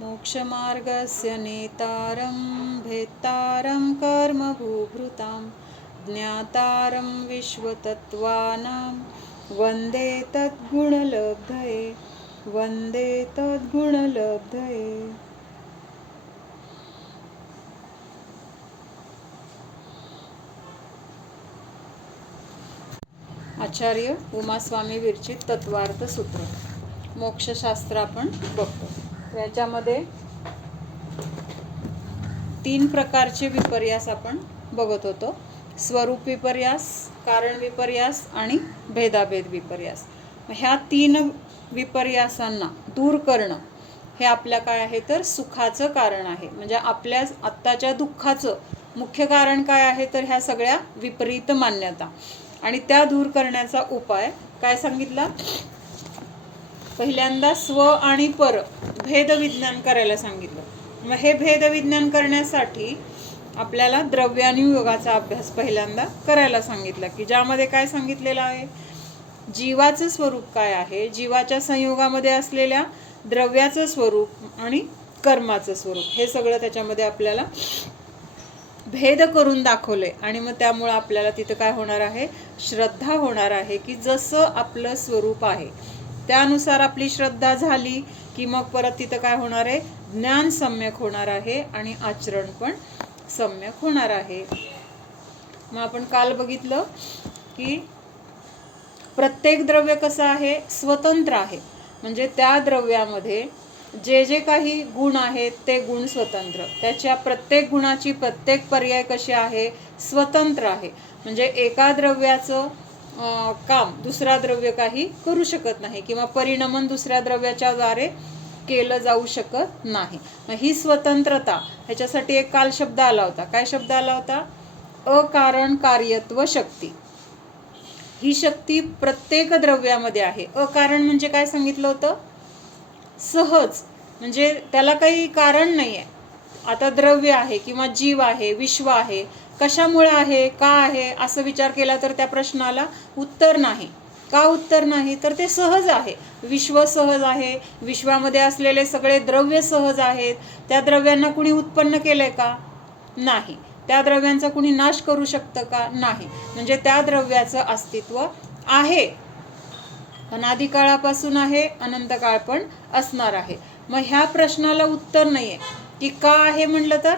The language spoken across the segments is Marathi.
मोक्षमार्गस्य नेतारं भेत्तारं कर्मभूभृतां ज्ञातारं विश्वतत्त्वानां वन्दे तद्गुणलब्धये वन्दे तद्गुणलब्धये। आचार्य उमास्वामी विरचित तत्वार्थ सूत्र मोक्षशास्त्र आपण बघतो। याच्यामध्ये 3 प्रकारचे विपर्यास आपण बघत होतो। स्वरूप विपर्यास, कारण विपर्यास आणि भेदाभेद विपर्यास। ह्या 3 विपर्यासांना दूर करणं हे आपल्या काय आहे तर सुखाचं कारण आहे। म्हणजे आपल्या आत्ताच्या दुःखाचं मुख्य कारण काय आहे तर ह्या सगळ्या विपरीत मान्यता, आणि त्या दूर करण्याचा उपाय काय सांगितला। पहिल्यांदा स्व आणि पर भेद विज्ञान करायला सांगितलं। मग हे भेद विज्ञान करण्यासाठी आपल्याला द्रव्यानुयोगाचा अभ्यास पहिल्यांदा करायला सांगितला, की ज्यामध्ये काय सांगितलेलं आहे, जीवाचं स्वरूप काय आहे, जीवाच्या संयोगामध्ये असलेल्या द्रव्याचं स्वरूप आणि कर्माचं स्वरूप, हे सगळं त्याच्यामध्ये आपल्याला भेद करून दाखवले। आणि मग त्यामुळे आपल्याला तिथं काय होणार आहे, श्रद्धा होणार आहे, की जसं आपलं स्वरूप आहे त्यानुसार आपली श्रद्धा झाली की मग परत तिथं काय होणार आहे, ज्ञान सम्यक होणार आहे आणि आचरण पण सम्यक होणार आहे। मग आपण काल बघितलं की प्रत्येक द्रव्य कसं आहे, स्वतंत्र आहे। म्हणजे त्या द्रव्यामध्ये जे जे काही गुण आहेत ते गुण स्वतंत्र, त्याच्या प्रत्येक गुणाची प्रत्येक पर्याय कशी आहे, स्वतंत्र आहे। म्हणजे एका द्रव्याचं काम दुसरा द्रव्य काही करू शकत नाही, किंवा परिणमन दुसऱ्या द्रव्याच्या द्वारे केलं जाऊ शकत नाही। मग ही स्वतंत्रता, ह्याच्यासाठी एक काल शब्द आला होता। काय शब्द आला होता, अकारण कार्यत्व शक्ती। ही शक्ती प्रत्येक द्रव्यामध्ये आहे। अकारण म्हणजे काय सांगितलं होतं, सहज, म्हणजे त्याला काही कारण नाही आहे। आता द्रव्य आहे किंवा जीव आहे, विश्व आहे, कशामुळे आहे, का आहे, असं विचार केला तर त्या प्रश्नाला उत्तर नाही। का उत्तर नाही तर ते सहज आहे। विश्व सहज आहे, विश्वामध्ये असलेले सगळे द्रव्य सहज आहेत। त्या द्रव्यांना कुणी उत्पन्न केलंय का, नाही। त्या द्रव्यांचा कुणी नाश करू शकतं का, नाही। म्हणजे त्या द्रव्याचं अस्तित्व आहे, अनादी काळापासून आहे, अनंत काळ पण असणार आहे। मग ह्या प्रश्नाला उत्तर नाहीये की का आहे, म्हणलं तर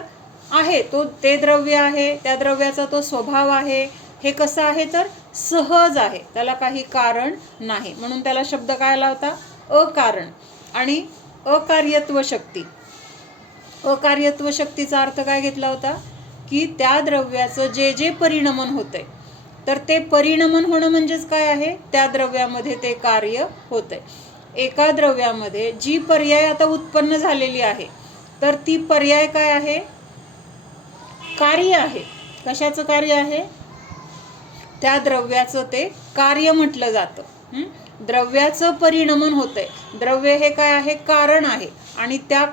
आहे, तो ते द्रव्य आहे, त्या द्रव्याचा तो स्वभाव आहे। हे कसं आहे तर सहज आहे, त्याला काही कारण नाही, म्हणून त्याला शब्द काय आला होता, अकारण। आणि अकार्यत्व शक्ती, अकार्यत्व शक्तीचा अर्थ काय घेतला होता, की त्या द्रव्याचं जे जे परिणमन होतंय तर ते परिणमन होणं म्हणजेच काय आहे, त्या द्रव्यामध्ये ते कार्य होतंय। एका द्रव्यामध्ये जी पर्याय आता उत्पन्न झालेली आहे तर ती पर्याय काय आहे, कार्य आहे। कशाचं कार्य आहे, त्या द्रव्याचं ते कार्य म्हटलं जातं। द्रव्याचं परिणमन होतंय, द्रव्य हे काय आहे, कारण आहे, आणि त्या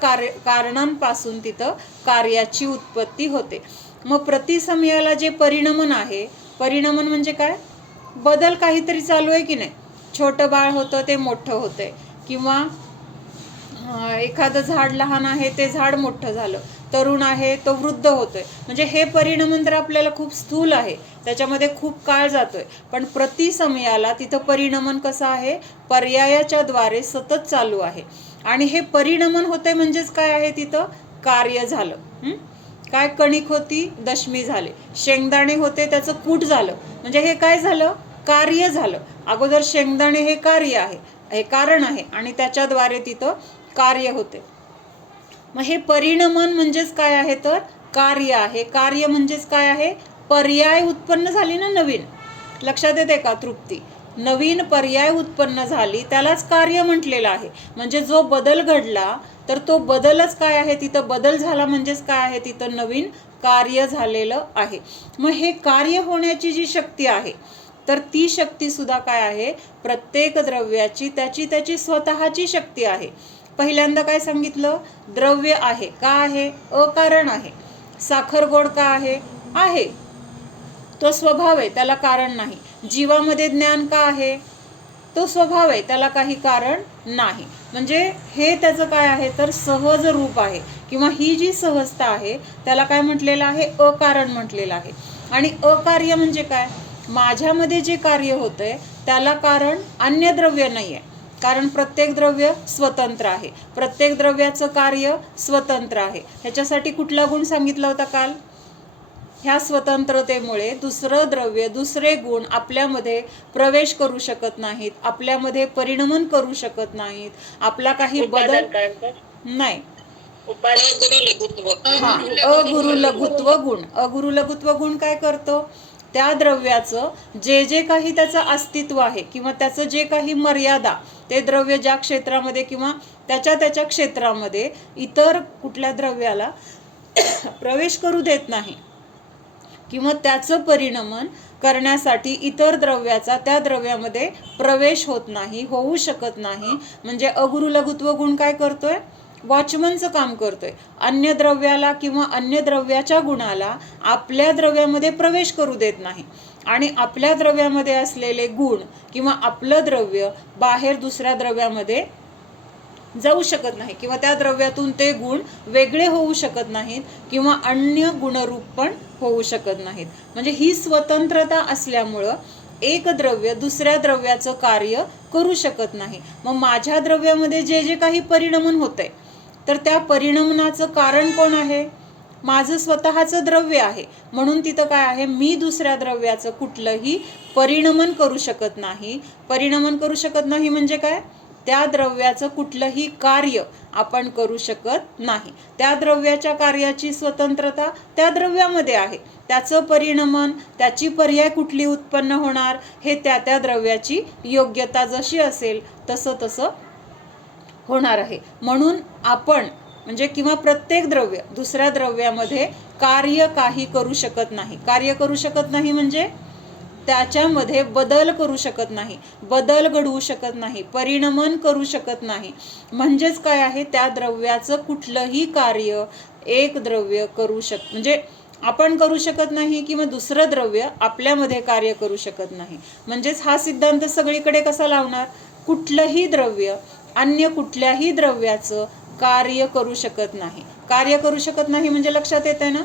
कारणांपासून तिथं कार्याची उत्पत्ती होते। मग प्रतिसमयाला जे परिणमन आहे, परिणमन म्हणजे काय, बदल काहीतरी चालू आहे की नाही। छोटं बाळ होतं ते मोठं होतंय, किंवा एखादं झाड लहान आहे ते झाड मोठं झालं, तरुण आहे तो वृद्ध होतोय। म्हणजे हे परिणमन तर आपल्याला खूप स्थूल आहे, त्याच्यामध्ये खूप काळ जातोय, पण प्रतिसमयाला तिथं परिणमन कसं आहे, पर्यायाच्या द्वारे सतत चालू आहे। आणि हे परिणमन होते म्हणजेच काय आहे, तिथं कार्य झालं। काय कणिक होती, दशमी झाले, शेंगदाणे होते त्याचं कूट झालं, म्हणजे हे काय झालं, कार्य झालं। अगोदर शेंगदाणे हे कार्य आहे, हे कारण आहे, आणि त्याच्याद्वारे तिथं कार्य होते। मग हे परिणमन म्हणजेच काय आहे तर कार्य आहे। कार्य म्हणजेच काय आहे, पर्याय उत्पन्न झाली ना नवीन, लक्षात येते का, तृप्ती, नवीन पर्याय उत्पन्न झाली त्यालाच कार्य म्हटलेलं आहे। म्हणजे जो बदल घडला तर तो बदलच काय आहे, तिथं बदल झाला म्हणजेच काय आहे, तिथं नवीन कार्य झालेलं आहे। मग हे कार्य होण्याची जी शक्ती आहे तर ती शक्ती सुद्धा काय आहे, प्रत्येक द्रव्याची त्याची त्याची स्वतःची शक्ती आहे। पहिल्यांदा काय सांगितलं, द्रव्य आहे, का आहे, अकारण आहे। साखर गोड का आहे, आहे, तो स्वभाव आहे, त्याला कारण नाही। जीवामध्ये ज्ञान का आहे, तो स्वभाव आहे, त्याला काही कारण नाही. म्हणजे हे त्याचं काय आहे तर सहज रूप आहे, किंवा ही जी सहजता आहे त्याला काय म्हटलेलं आहे, अकारण म्हटलेलं आहे. आणि अकार्य म्हणजे काय, माझ्यामध्ये जे कार्य होतंय त्याला कारण अन्य द्रव्य नाही आहे, कारण प्रत्येक द्रव्य स्वतंत्र आहे, प्रत्येक द्रव्याचं कार्य स्वतंत्र आहे. ह्याच्यासाठी कुठला गुण सांगितला होता काल, ह्या स्वतंत्रतेमुळे दुसरं द्रव्य, दुसरे गुण आपल्यामध्ये प्रवेश करू शकत नाहीत, आपल्यामध्ये परिणमन करू शकत नाहीत, आपला काही बदल नाही. अगुरु लघुत्व गुण, अगुरु लघुत्व गुण काय करतो, त्या द्रव्याचं जे जे काही त्याचं अस्तित्व आहे किंवा त्याचं जे काही मर्यादा, ते द्रव्य ज्या क्षेत्रामध्ये किंवा त्याच्या क्षेत्रामध्ये इतर कुठल्या द्रव्याला प्रवेश करू देत नाही, किंवा त्याचं परिणमन करण्यासाठी इतर द्रव्याचा त्या द्रव्यामध्ये प्रवेश होत नाही, होऊ शकत नाही. म्हणजे अगुरु लघुत्व गुण काय करतोय, वॉचमनचं काम करतोय. अन्य द्रव्याला किंवा अन्य द्रव्याच्या गुणाला आपल्या द्रव्यामध्ये प्रवेश करू देत नाही, आणि आपल्या द्रव्यामध्ये असलेले गुण किंवा आपलं द्रव्य बाहेर दुसऱ्या द्रव्यामध्ये जाऊ शकत नाही, किंवा त्या द्रव्यातून ते गुण वेगळे होऊ शकत नाहीत, किंवा अन्य गुणरूप पण होऊ शकत नाहीत. म्हणजे ही स्वतंत्रता असल्यामुळं एक द्रव्य दुसऱ्या द्रव्याचं कार्य करू शकत नाही. मग माझ्या द्रव्यामध्ये जे जे काही परिणमन होतंय तर त्या परिणमनाचं कारण कोण आहे, माझं स्वतःचं द्रव्य आहे. म्हणून तिथं काय आहे, मी दुसऱ्या द्रव्याचं कुठलंही परिणमन करू शकत नाही. परिणमन करू शकत नाही म्हणजे काय, त्या द्रव्याचं कुठलंही कार्य आपण करू शकत नाही. त्या द्रव्याच्या कार्याची स्वतंत्रता त्या द्रव्यामध्ये आहे, त्याचं परिणमन, त्याची पर्याय कुठली उत्पन्न होणार हे त्या द्रव्याची योग्यता जशी असेल तसं होणार आहे. म्हणून आपण म्हणजे किंवा प्रत्येक द्रव्य दुसऱ्या द्रव्यामध्ये कार्य काही करू शकत नाही. कार्य करू शकत नाही म्हणजे त्याच्यामध्ये बदल करू शकत नाही, बदल घडवू शकत नाही, परिणमन करू शकत नाही. म्हणजेच काय आहे, त्या द्रव्याचं कुठलंही कार्य एक द्रव्य करू म्हणजे आपण करू शकत नाही, किंवा दुसरं द्रव्य आपल्यामध्ये कार्य करू शकत नाही. म्हणजेच हा सिद्धांत सगळीकडे कसा लावणार, कुठलंही द्रव्य अन्य कुठल्याही द्रव्याचं कार्य करू शकत नाही. कार्य करू शकत नाही म्हणजे लक्षात येते ना,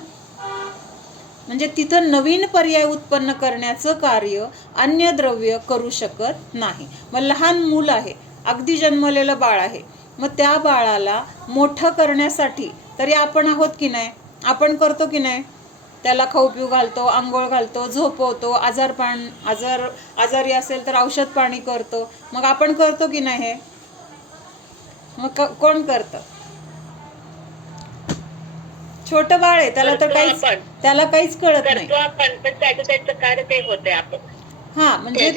म्हणजे तिथं नवीन पर्याय उत्पन्न करण्याचं कार्य अन्य द्रव्य करू शकत नाही. मग लहान मूल आहे, अगदी जन्मलेलं बाळ आहे, मग त्या बाळाला मोठं करण्यासाठी तरी आपण आहोत की नाही, आपण करतो की नाही, त्याला खाऊ पिऊ घालतो, आंघोळ घालतो, झोपवतो, आजारी असेल तर औषध पाणी करतो. मग आपण करतो की नाही, हे मग कोण करतं, छोटं बाळ आहे, त्याला तर काहीच कळत नाही. हा म्हणजे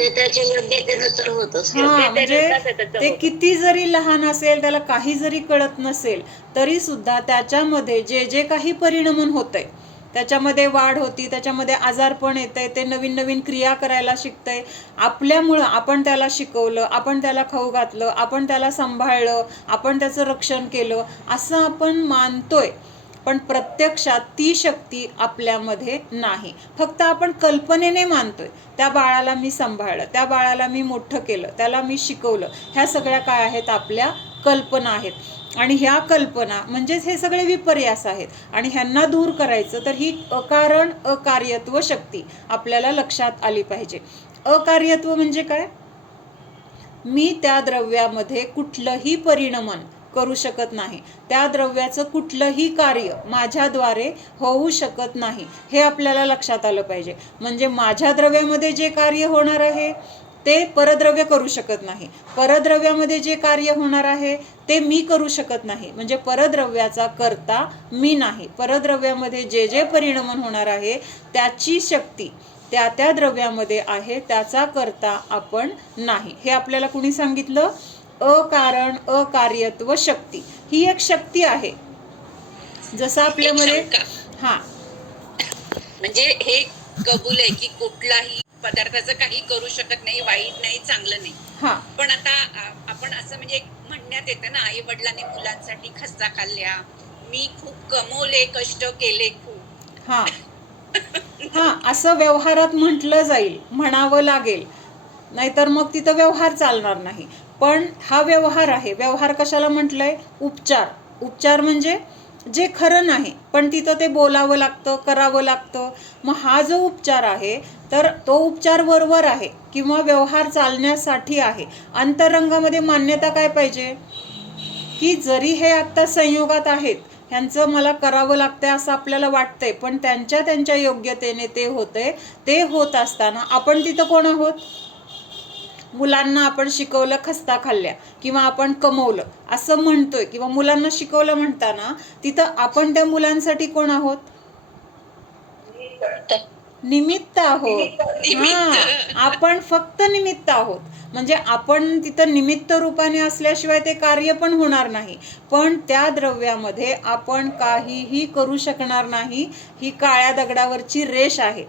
ते किती जरी लहान असेल, त्याला काही जरी कळत नसेल तरी सुद्धा त्याच्यामध्ये जे जे काही परिणमन होतंय, त्याच्यामध्ये वाढ होती, त्याच्यामध्ये आजारपण येतंय, ते नवीन नवीन क्रिया करायला शिकतंय आपल्यामुळं. आपण त्याला शिकवलं, आपण त्याला खाऊ घातलं, आपण त्याला सांभाळलं, आपण त्याचं रक्षण केलं असं आपण मानतोय, पण प्रत्यक्षात ती शक्ती आपल्यामध्ये नाही. फक्त आपण कल्पनेने मानतोय, त्या बाळाला मी सांभाळलं, त्या बाळाला मी मोठं केलं, त्याला मी शिकवलं. ह्या सगळ्या काय आहेत, आपल्या कल्पना आहेत. आणि ह्या कल्पना म्हणजेच हे सगळे विपर्यास आहेत. आणि ह्यांना दूर करायचं तर ही अकारण अकार्यत्व शक्ती आपल्याला लक्षात आली पाहिजे. अकार्यत्व म्हणजे काय, मी त्या द्रव्यामध्ये कुठलंही परिणमन करू शकत नाही, त्या द्रव्याचं कुठलंही कार्य माझ्याद्वारे होऊ शकत नाही, हे आपल्याला लक्षात आलं पाहिजे. म्हणजे माझ्या द्रव्यामध्ये जे कार्य होणार आहे ते परद्रव्य करू शकत नाही, परद्रव्यामध्ये जे कार्य होणार आहे ते मी करू शकत नाही. म्हणजे परद्रव्याचा कर्ता मी नाही, परद्रव्यामध्ये जे जे परिणमन होणार आहे त्याची शक्ती त्या द्रव्यामध्ये आहे, त्याचा कर्ता आपण नाही. हे आपल्याला कुणी सांगितलं, अकारण अकार्यत्व शक्ती ही एक शक्ती आहे. जसं आपल्यामध्ये म्हणजे हे कबूल आहे की कुठलाही पदार्थाचं काही करू शकत नाही, वाईट नाही, चांगलं नाही. पण आता आपण असं म्हणजे एक म्हणण्यात येतं ना, आई वडिलांनी मुलांसाठी खस्ता खाल्ल्या, मी खूप कमवले, कष्ट केले खूप. असं व्यवहारात म्हटलं जाईल, म्हणावं लागेल. नाहीतर मग तिथं व्यवहार चालणार नाही. पण हा व्यवहार आहे. व्यवहार कशाला म्हटलंय? उपचार. उपचार म्हणजे जे खरं नाही पण तिथं ते बोलावं लागतं, करावं लागतं. मग हा जो उपचार आहे तर तो उपचार वरवर आहे किंवा व्यवहार चालण्यासाठी आहे. अंतरंगामध्ये मान्यता काय पाहिजे? की जरी हे आत्ता संयोगात आहेत, ह्यांचं मला करावं लागतंय असं आपल्याला वाटतंय, पण त्यांच्या त्यांच्या योग्यतेने ते होतंय. ते होत असताना आपण तिथं कोण आहोत? मुलांना आपण शिकवलं, खस्ता खाल्ल्या, किंवा आपण कमवलं असं म्हणतोय, किंवा मुलांना शिकवलं म्हणताना तिथं आपण त्या मुलांसाठी कोण आहोत? निमित्त आहोत. आपण फक्त निमित्त आहोत. म्हणजे आपण तिथं निमित्त रूपाने असल्याशिवाय ते कार्य पण होणार नाही. पण त्या द्रव्यामध्ये आपण काहीही करू शकणार नाही. ही काळ्या दगडावरची रेष आहे.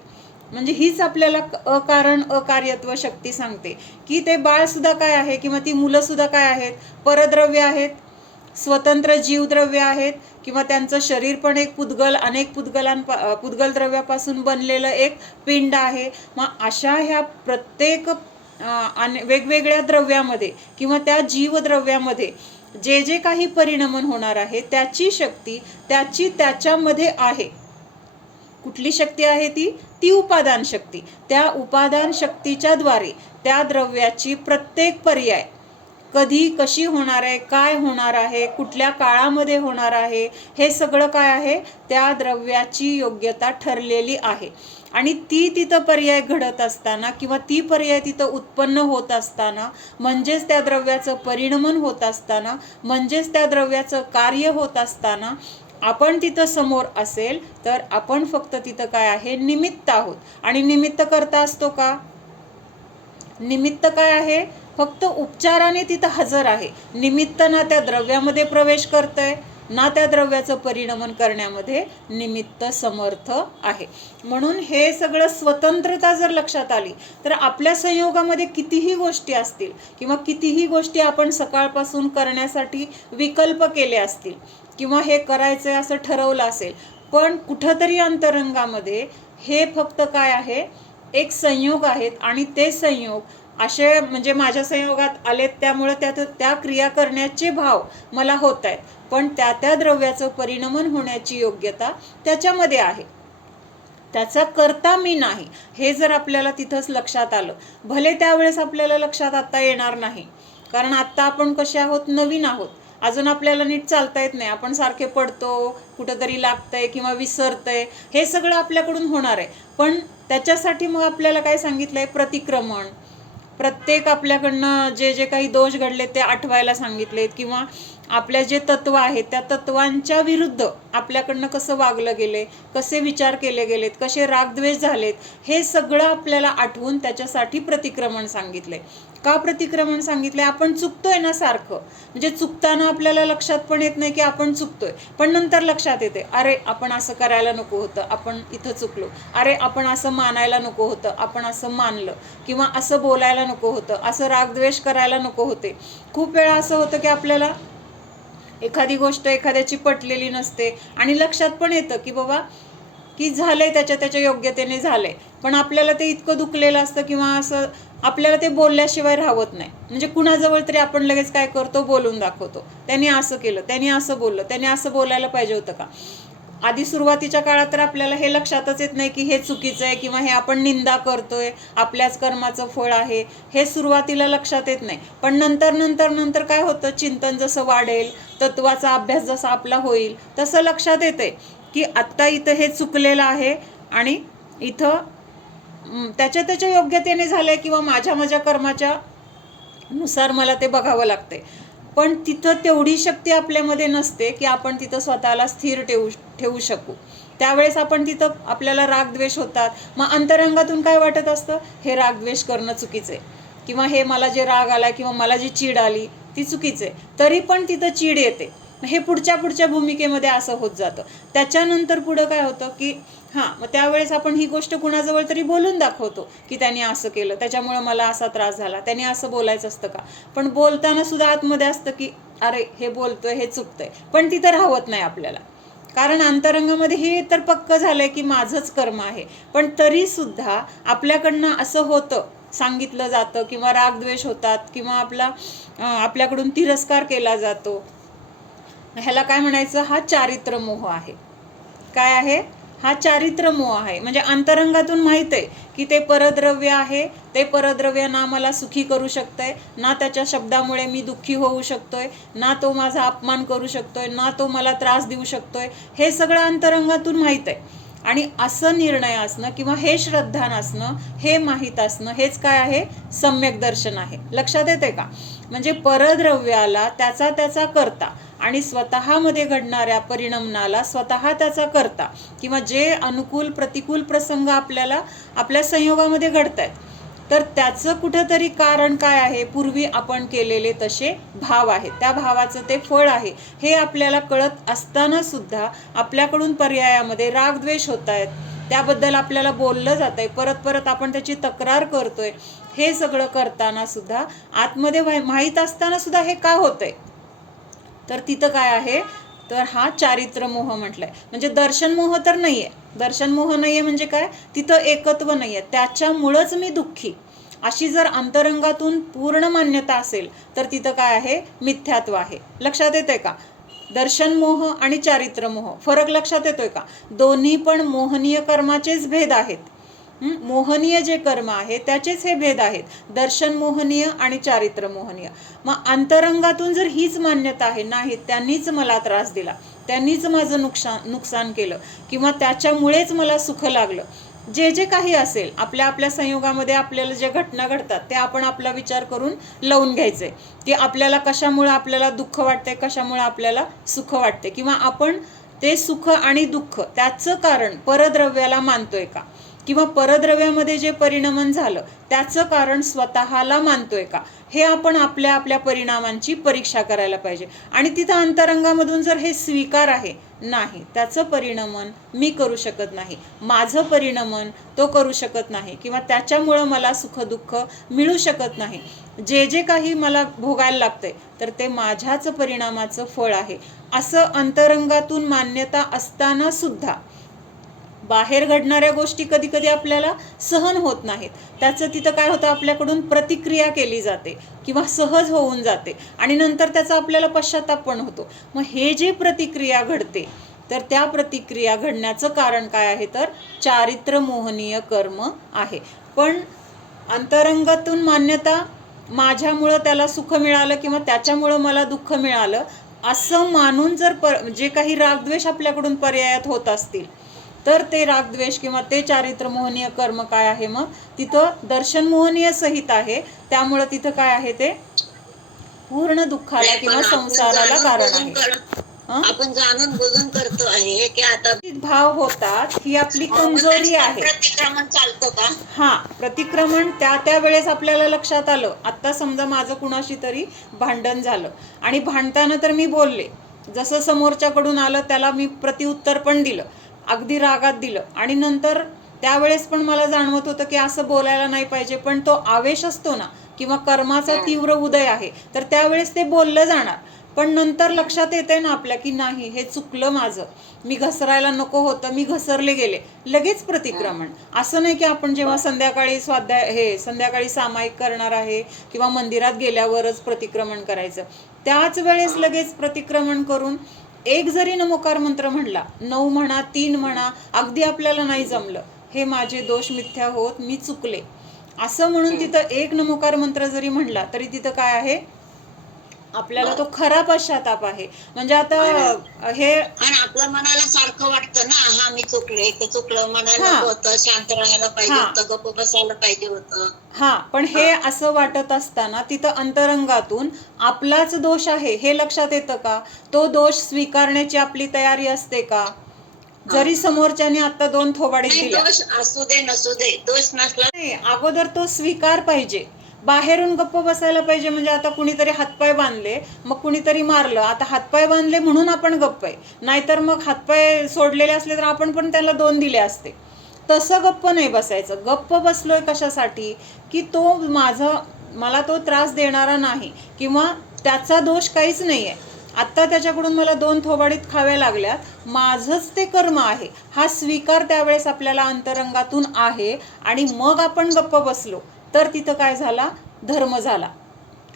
म्हणजे हीच आपल्याला अकारण अकार्यत्व शक्ती सांगते की ते बाळ सुद्धा काय आहे, किंवा ती मुलं सुद्धा काय आहेत? परद्रव्य आहेत, स्वतंत्र जीवद्रव्य आहेत, किंवा त्यांचं शरीर पण एक अनेक पुद्गल द्रव्यापासून बनलेलं एक पिंड आहे. मग अशा ह्या प्रत्येक वेगवेगळ्या द्रव्यामध्ये किंवा त्या जीवद्रव्यामध्ये जे जे काही परिणमन होणार आहे त्याची शक्ती त्याच्यामध्ये आहे. कुठली शक्ती आहे ती? ती उपादान शक्ती. त्या उपादान शक्तीच्या द्वारे त्या द्रव्याची प्रत्येक पर्याय कधी कशी होणार आहे, काय होणार आहे, कुठल्या काळामध्ये होणार आहे, हे सगळं काय आहे? त्या द्रव्याची योग्यता ठरलेली आहे. आणि ती तिथं पर्याय घडत असताना किंवा ती पर्याय तिथं उत्पन्न होत असताना, म्हणजेच त्या द्रव्याचं परिणमन होत असताना, म्हणजेच त्या द्रव्याचं कार्य होत असताना आपण तिथं समोर असेल तर आपण फक्त तिथं काय आहे? निमित्त आहोत. आणि निमित्त करता असतो का? निमित्त काय आहे? फक्त उपचाराने तिथं हजर आहे. निमित्त ना त्या द्रव्यामध्ये प्रवेश करतंय, ना त्या द्रव्याचं परिणमन करण्यामध्ये निमित्त समर्थ आहे. म्हणून हे सगळं स्वतंत्रता जर लक्षात आली तर आपल्या संयोगामध्ये कितीही गोष्टी असतील किंवा कितीही गोष्टी आपण सकाळपासून करण्यासाठी विकल्प केले असतील किंवा हे करायचंय असं ठरवलं असेल, पण कुठंतरी अंतरंगामध्ये हे फक्त काय आहे? एक संयोग आहेत. आणि ते संयोग असे म्हणजे माझ्या संयोगात आलेत त्यामुळे त्या क्रिया करण्याचे भाव मला होत आहेत, पण त्या द्रव्याचं परिणमन होण्याची योग्यता त्याच्यामध्ये आहे. त्याचा करता मी नाही. हे जर आपल्याला तिथंच लक्षात आलं, भले त्यावेळेस आपल्याला लक्षात आता येणार नाही, कारण आत्ता आपण कसे आहोत? नवीन आहोत. अजून आपल्याला नीट चालता येत नाही. आपण सारखे पडतो, कुठंतरी लागतंय किंवा विसरतंय. हे सगळं आपल्याकडून होणार आहे. पण त्याच्यासाठी मग आपल्याला काय सांगितलंय? प्रतिक्रमण. प्रत्येक आपल्याकडनं जे जे काही दोष घडले ते आठवायला सांगितलेत, किंवा आपल्या जे तत्व आहेत त्या तत्वांच्या विरुद्ध आपल्याकडनं कसं वागलं गेले, कसे विचार केले गेलेत, कसे रागद्वेष झालेत, हे सगळं आपल्याला आठवून त्याच्यासाठी प्रतिक्रमण सांगितलंय. का प्रतिक्रमण सांगितलंय? आपण चुकतोय ना सारखं. म्हणजे चुकताना आपल्याला लक्षात पण येत नाही की आपण चुकतोय, पण नंतर लक्षात येते, अरे आपण असं करायला नको होतं, आपण इथं चुकलो. अरे आपण असं मानायला नको होतं, आपण असं मानलं. किंवा असं बोलायला नको होतं, असं रागद्वेष करायला नको होते. खूप वेळा असं होतं की आपल्याला एखादी गोष्ट एखाद्याची पटलेली नसते आणि लक्षात पण येतं की बाबा की झालंय, त्याच्या योग्यतेने झालंय, पण आपल्याला ते इतकं दुखलेलं असतं किंवा असं आपल्याला ते बोलल्याशिवाय राहत नाही. म्हणजे कुणाजवळ तरी आपण लगेच काय करतो? बोलून दाखवतो. त्यांनी असं केलं, त्यांनी असं बोललं, त्यांनी असं बोलायला पाहिजे होतं का? आधी सुरुवातीच्या काळात तर आपल्याला हे लक्षातच येत नाही की हे चुकीचं आहे किंवा हे आपण निंदा करतोय, आपल्याच कर्माचं फळ आहे, हे सुरुवातीला लक्षात येत नाही. पण नंतर काय होतं? चिंतन जसं वाढेल, तत्वाचा अभ्यास जसा आपला होईल, तसं लक्षात येते की आत्ता इथं हे चुकलेलं आहे आणि इथं त्याच्या योग्यतेने झालंय किंवा माझ्या कर्माच्या नुसार मला ते बघावं लागते. पण तिथं तेवढी शक्ती आपल्यामध्ये नसते की आपण तिथं स्वतःला स्थिर ठेवू शकू. त्यावेळेस आपण तिथं आपल्याला रागद्वेष होतात. मग अंतरंगातून काय वाटत असतं? हे रागद्वेष करणं चुकीचं आहे, किंवा हे मला जे राग आला किंवा मला जी चीड आली ती चुकीचं आहे. तरी पण तिथं चीड येते. हे पुढच्या भूमिकेमध्ये असं होत जातं. त्याच्यानंतर पुढं काय होतं की मग त्यावेळेस आपण ही गोष्ट कुणाजवळ तरी बोलून दाखवतो की त्यांनी असं केलं, त्याच्यामुळे मला असा त्रास झाला, त्यांनी असं बोलायचं असतं का? पण बोलताना सुद्धा आतमध्ये असतं की अरे हे बोलतोय, हे चुकतंय, पण तिथं राहत नाही आपल्याला. कारण अंतरंगामध्ये हे तर पक्क झालंय की माझंच कर्म आहे. पण तरी सुद्धा आपल्याकडनं असं होतं सांगितलं जातं किंवा रागद्वेष होतात किंवा आपल्याकडून तिरस्कार केला जातो, ह्याला काय म्हणायचं? हा चारित्र मोह आहे. काय आहे? हा चारित्र मोह आहे. म्हणजे अंतरंगातून माहित आहे की ते परद्रव्य आहे, ते परद्रव्य ना मला सुखी करू शकतंय, ना त्याच्या शब्दामुळे मी दुःखी होऊ शकतोय, ना तो माझा अपमान करू शकतोय, ना तो मला त्रास देऊ शकतोय. हे सगळं अंतरंगातून माहित आहे. आणि असं निर्णय असणं किंवा हे श्रद्धा नसणं, हे माहीत असणं, हेच काय आहे? सम्यक दर्शन आहे. लक्षात येते का? म्हणजे परद्रव्याला त्याचा करता आणि स्वतःमध्ये घडणाऱ्या परिणामाला स्वतः त्याचा करता किंवा जे अनुकूल प्रतिकूल प्रसंग आपल्या संयोगामध्ये घडत आहेत, तर त्याचं कुठंतरी कारण काय आहे? पूर्वी आपण केलेले तसे भाव आहेत, त्या भावाचं ते फळ आहे. हे आपल्याला कळत असताना सुद्धा आपल्याकडून पर्यायामध्ये रागद्वेष होत आहेत, त्याबद्दल आपल्याला बोललं जात आहे, परत परत आपण त्याची तक्रार करतोय. हे सगळं करताना सुद्धा आतमध्ये माहीत असताना सुद्धा हे का होतंय? तर तिथं काय आहे? तर हा चारित्र मोह म्हटलाय. म्हणजे दर्शन मोह तर नाहीये. दर्शन मोह नाहीये म्हणजे काय? तिथं एकत्व नाहीये, त्याच्यामुळंच मी दुःखी, अशी जर अंतरंगातून पूर्ण मान्यता असेल तर तिथं काय आहे? मिथ्यात्व आहे. लक्षात येतंय का? दर्शन मोह आणि चारित्र मोह फरक लक्षात येतोय का? दोन्ही पण मोहनीय कर्माचेच भेद आहेत. मोहनीय जे कर्म आहे त्याचेच हे भेद आहेत, दर्शन मोहनीय आणि चारित्र मोहनीय. मग अंतरंगातून जर हीच मान्यता आहे, नाही त्यांनीच मला त्रास दिला, त्यांनीच माझं नुकसान केलं किंवा त्याच्यामुळेच मला सुख लागलं, जे काही असेल आपल्या संयोगामध्ये आपल्याला जे घटना घडतात ते आपण आपला विचार करून लावून घ्यायचे की आपल्याला कशामुळे आपल्याला दुःख वाटते, कशामुळे आपल्याला सुख वाटते, किंवा आपण ते सुख आणि दुःख त्याचं कारण परद्रव्याला मानतोय का, किंवा परद्रव्यामध्ये जे परिणमन झालं त्याचं कारण स्वतःला मानतोय का. हे आपण आपल्या परिणामांची परीक्षा करायला पाहिजे. आणि तिथं अंतरंगामधून जर हे स्वीकार आहे, नाही त्याचं परिणमन मी करू शकत नाही, माझं परिणमन तो करू शकत नाही, किंवा त्याच्यामुळं मला सुख दुःख मिळू शकत नाही, जे काही मला भोगायला लागतंय तर ते माझ्याच परिणामाचं फळ आहे, असं अंतरंगातून मान्यता असताना सुद्धा बाहेर घडणाऱ्या गोष्टी कधी कधी आपल्याला सहन होत नाहीत. त्याचं तिथं काय होतं? आपल्याकडून प्रतिक्रिया केली जाते किंवा सहज होऊन जाते आणि नंतर त्याचा आपल्याला पश्चाताप पण होतो. मग हे जे प्रतिक्रिया घडते, तर त्या प्रतिक्रिया घडण्याचं कारण काय आहे? तर चारित्र मोहनीय कर्म आहे. पण अंतरंगातून मान्यता माझ्यामुळं त्याला सुख मिळालं किंवा त्याच्यामुळं मला दुःख मिळालं असं मानून जर जे काही रागद्वेष आपल्याकडून पर्यायात होत असतील, तर ते रागद्वेष किंवा ते चारित्र मोहनीय कर्म काय आहे? मग तिथं दर्शन मोहनीय सहित आहे. त्यामुळं तिथं काय आहे? ते पूर्ण दुःखाला किंवा संसाराला कारण आहे. आपण जाणून बुजून करतो आहे की आता भाव होतात, ही आपली कमजोरी आहे. प्रतिक्रमण चालतं का? हा, प्रतिक्रमण त्या वेळेस आपल्याला लक्षात आलं. आता समजा माझं कुणाशी तरी भांडण झालं आणि भांडताना तर मी बोलले, जसं समोरच्याकडून आलं त्याला मी प्रत्युत्तर पण दिलं, अगदी रागात दिलं, आणि नंतर त्यावेळेस पण मला जाणवत होतं की असं बोलायला नाही पाहिजे, पण तो आवेश असतो ना किंवा कर्माचा तीव्र उदय आहे, तर त्यावेळेस ते बोललं जाणार. पण नंतर लक्षात येते ना आपल्या की नाही, हे चुकलं माझं, मी घसरायला नको होतं, मी घसरले गेले, लगेच प्रतिक्रमण. असं नाही की आपण जेव्हा संध्याकाळी सामायिक करणार आहे किंवा मंदिरात गेल्यावरच प्रतिक्रमण करायचं, त्याच वेळेस लगेच प्रतिक्रमण करून एक जरी नमोकार मंत्र म्हणला, 9 म्हणा, 3 म्हणा, अगदी आपल्याला नाही जमलं, हे माझे दोष मिथ्या होत, मी चुकले असं म्हणून तिथं एक नमोकार मंत्र जरी म्हणला तरी तिथं काय आहे? आपल्याला तो खरा पश्चाताप आहे. म्हणजे आता हे आणि आपल्या मनाला सारखं वाटतं ना, हा मी चुकले, ते चुकलं, म्हणायला होतं, शांत राहायला पाहिजे होतं, गप्प बसायला पाहिजे होतं. हा, पण हे असं वाटत असताना तिथं अंतरंगातून आपलाच दोष आहे हे लक्षात येतं का? तो दोष स्वीकारण्याची आपली तयारी असते का? जरी समोरच्याने आता 2 थोबाडीत दिल्या, दोष असू दे नसू दे, दोष नसला नाही, अगोदर तो स्वीकार पाहिजे. बाहेरून गप्प बसायला पाहिजे. म्हणजे आता कुणीतरी हातपाय बांधले, मग कुणीतरी मारलं, आता हातपाय बांधले म्हणून आपण गप्प आहे, नाहीतर मग हातपाय सोडलेले असले तर आपण पण त्याला 2 दिले असते. तसं गप्प नाही बसायचं. गप्प बसलोय कशासाठी? की तो मला तो त्रास देणारा नाही किंवा त्याचा दोष काहीच नाही आहे. आत्ता त्याच्याकडून मला 2 थोबाडीत खाव्या लागल्यात, माझंच ते कर्म आहे, हा स्वीकार त्यावेळेस आपल्याला अंतरंगातून आहे. आणि मग आपण गप्प बसलो तर तिथं काय झाला, धर्म झाला.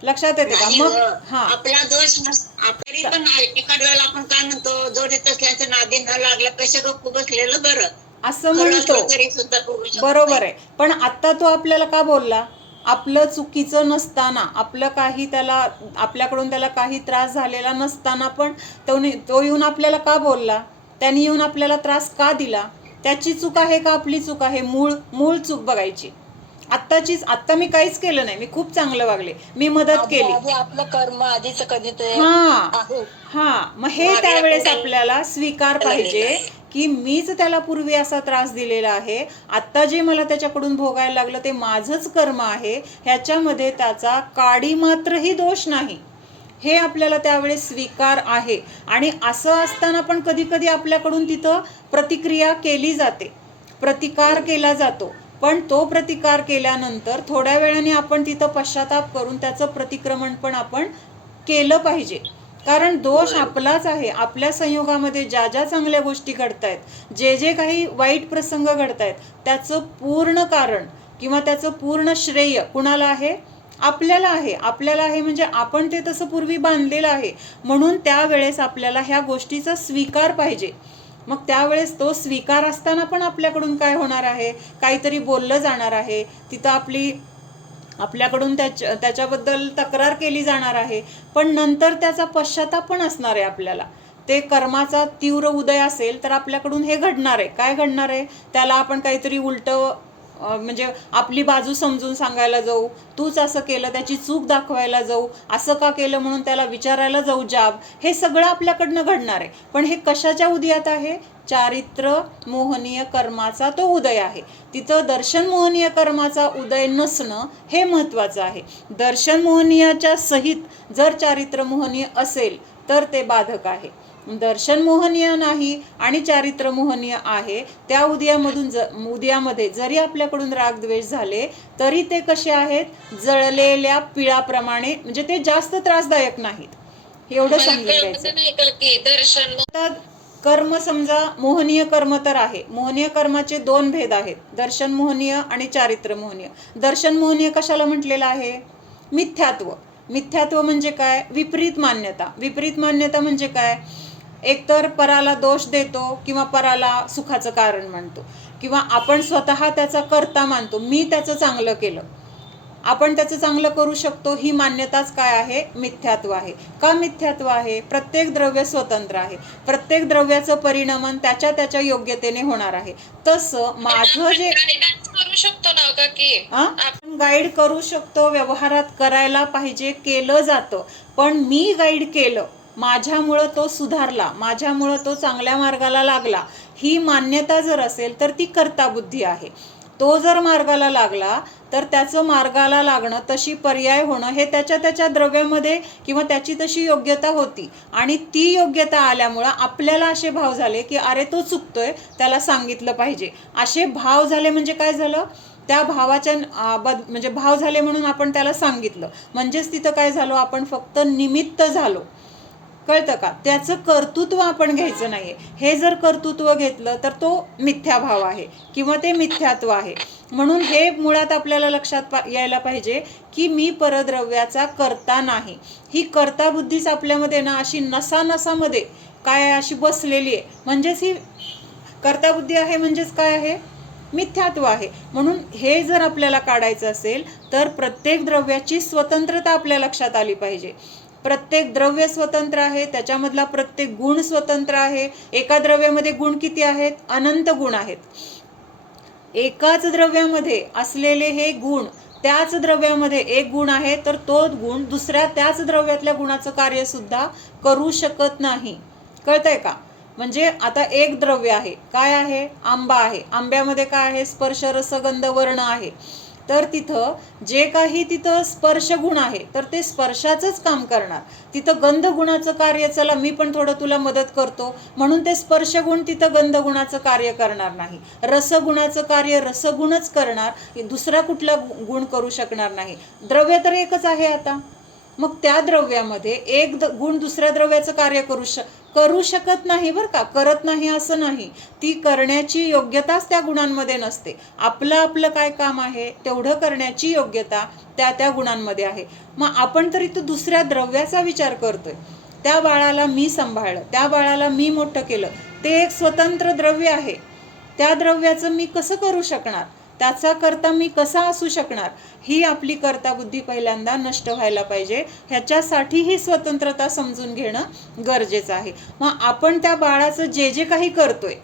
लक्षात येते का? नाही मग हो. हा आपला दोष तरी पण एखाद वेळेला आपण काय म्हणतो, जोडीत असल्याचं नादी न लागल्या पैसे गप्प बसलेलं बरं. असं खरं म्हणतो, असलं तरी सुद्धा बघू शकत बरोबर नाही. आहे. पण आता तो आपल्याला का बोलला? आपलं चुकीचं नसताना, आपलं काही त्याला आपल्याकडून त्याला काही त्रास झालेला नसताना पण तो येऊन आपल्याला का बोलला? त्याने येऊन आपल्याला त्रास का दिला? त्याची चूक आहे का आपली चूक आहे? मूळ चूक बघायची. आत्ता मी काहीच केलं नाही, मी खूप चांगलं वागले, मी मदत केली. आधी आपलं कर्म आधीच कधी ते मग हे त्यावेळेस आपल्याला स्वीकार पाहिजे की मीच त्याला पूर्वी असा त्रास दिलेला आहे, आत्ता जे मला त्याच्याकडून भोगायला लागलं ते माझंच कर्म आहे, ह्याच्यामध्ये त्याचा काडी मात्रही दोष नाही, हे आपल्याला त्यावेळेस स्वीकार आहे. आणि असं असताना पण कधी कधी आपल्याकडून तिथं प्रतिक्रिया केली जाते, प्रतिकार केला जातो. पण तो प्रतिकार केल्यानंतर थोड्या वेळाने आपण तिथं पश्चाताप करून त्याचं प्रतिक्रमण पण आपण केलं पाहिजे. कारण दोष आपलाच आहे. आपल्या संयोगामध्ये ज्या ज्या चांगल्या गोष्टी घडतायत, जे काही वाईट प्रसंग घडतायत, त्याचं पूर्ण कारण किंवा त्याचं पूर्ण श्रेय कुणाला आहे? आपल्याला आहे. आपल्याला आहे म्हणजे आपण ते तसं पूर्वी बांधलेलं आहे. म्हणून त्यावेळेस आपल्याला ह्या गोष्टीचा स्वीकार पाहिजे. मग त्यावेळेस तो स्वीकार असताना पण आपल्याकडून काय होणार आहे? काहीतरी बोललं जाणार आहे, तिथं आपल्याकडून त्याच्याबद्दल तक्रार केली जाणार आहे, पण नंतर त्याचा पश्चाताप पण असणार आहे आपल्याला. ते कर्माचा तीव्र उदय असेल तर आपल्याकडून हे घडणार आहे. काय घडणार आहे? त्याला आपण काहीतरी उलटं म्हणजे आपली बाजू समजून सांगायला जाऊ, तूच असं केलं, त्याची चूक दाखवायला जाऊ, असं का केलं म्हणून त्याला विचारायला जाऊ जाब, हे सगळं आपल्याकडनं घडणार आहे. पण हे कशाच्या उदयात आहे? चारित्र मोहनीय कर्माचा तो उदय आहे. तिथं दर्शन मोहनीय कर्माचा उदय नसणं हे महत्त्वाचं आहे. दर्शन मोहनीयाच्या सहित जर चारित्र मोहनीय असेल तर ते बाधक आहे. दर्शन मोहनीय नाही आणि चारित्र मोहनीय आहे, त्या उदयामध्ये जरी आपल्याकडून राग द्वेष झाले तरी ते कसे आहेत? जळलेल्या पिळाप्रमाणे, म्हणजे ते जास्त त्रासदायक नाहीत. एवढं समजून घ्यायचं. कर्म समजा मोहनीय कर्म तर आहे. मोहनीय कर्माचे 2 भेद आहेत, दर्शन मोहनीय आणि चारित्र मोहनीय. दर्शन मोहनीय कशाला म्हटलेलं आहे? मिथ्यात्व. मिथ्यात्व म्हणजे काय? विपरीत मान्यता. विपरीत मान्यता म्हणजे काय? एकतर पराला दोष देतो किंवा पराला सुखाचं कारण मानतो, किंवा आपण स्वतः त्याचा कर्ता मानतो, मी त्याचं चांगलं केलं, आपण त्याचं चांगलं करू शकतो, ही मान्यताच काय आहे? मिथ्यात्व आहे. का मिथ्यात्व आहे? प्रत्येक द्रव्य स्वतंत्र आहे. प्रत्येक द्रव्याचं परिणमन त्याच्या योग्यतेने होणार आहे. तसं माझं जे करू शकतो ना का की आपण गाईड करू शकतो, व्यवहारात करायला पाहिजे, केलं जातं. पण मी गाईड केलं, माझ्यामुळं तो सुधारला, माझ्यामुळं तो चांगल्या मार्गाला लागला, ही मान्यता जर असेल तर ती कर्ताबुद्धी आहे. तो जर मार्गाला लागला तर त्याचं मार्गाला लागणं, तशी पर्याय होणं, हे त्याच्या द्रव्यामध्ये किंवा त्याची तशी योग्यता होती. आणि ती योग्यता आल्यामुळं आपल्याला असे भाव झाले की अरे तो चुकतोय, त्याला सांगितलं पाहिजे. असे भाव झाले म्हणजे काय झालं? त्या भावाच्या म्हणजे भाव झाले म्हणून आपण त्याला सांगितलं, म्हणजेच तिथं काय झालो? आपण फक्त निमित्त झालो. कळतं का? त्याचं कर्तृत्व आपण घ्यायचं नाहीये. हे जर कर्तृत्व घेतलं तर तो मिथ्याभाव आहे किंवा ते मिथ्यात्व आहे. म्हणून हे मुळात आपल्याला लक्षात यायला पाहिजे की मी परद्रव्याचा कर्ता नाही. ही कर्ताबुद्धीच आपल्यामध्ये ना अशी नसामध्ये काय अशी बसलेली आहे. म्हणजेच ही कर्ताबुद्धी आहे, म्हणजेच काय आहे? मिथ्यात्व आहे. म्हणून हे जर आपल्याला काढायचं असेल तर प्रत्येक द्रव्याची स्वतंत्रता आपल्या लक्षात आली पाहिजे. प्रत्येक द्रव्य स्वतंत्र आहे, त्याच्यामधला प्रत्येक गुण स्वतंत्र आहे. एका द्रव्यामध्ये गुण किती आहेत? अनंत गुण आहेत. एकाच द्रव्यामध्ये असलेले हे गुण, त्याच द्रव्यामध्ये एक गुण आहे तर तो गुण दुसऱ्या त्याच द्रव्यातल्या गुणाचं कार्य सुद्धा करू शकत नाही. कळतंय का? म्हणजे आता एक द्रव्य आहे, काय आहे? आंबा आहे. आंब्यामध्ये काय आहे? स्पर्श रस गंध वर्ण आहे. तर तिथं जे काही तिथं स्पर्श गुण आहे तर ते स्पर्शाचंच काम करणार. तिथं गंध गुणाचं कार्य, चला मी पण थोडं तुला मदत करतो म्हणून ते स्पर्श गुण तिथं गंध गुणाचं कार्य करणार नाही. रसगुणाचं कार्य रसगुणच करणार, दुसरा कुठला गुण करू शकणार नाही. द्रव्य तर एकच आहे. आता मग त्या द्रव्यामध्ये एक गुण दुसऱ्या द्रव्याचं कार्य करू शकत नाही बरं का, करत नाही असं नाही. ती करण्याची योग्यताच त्या गुणांमध्ये नसते. आपलं काय काम आहे तेवढं करण्याची योग्यता त्या गुणांमध्ये आहे. मग आपण तरी तो दुसऱ्या द्रव्याचा विचार करतोय. त्या बाळाला मी सांभाळलं, त्या बाळाला मी मोठं केलं, ते एक स्वतंत्र द्रव्य आहे. त्या द्रव्याचं मी कसं करू शकणार, त्याचा करता मी कसा असू शकणार, ही आपली कर्ता बुद्धी पहिल्यांदा नष्ट व्हायला पाहिजे. ह्याच्यासाठी ही स्वतंत्रता समजून घेणं गरजेचं आहे. मग आपण त्या बाळाचं जे काही करतोय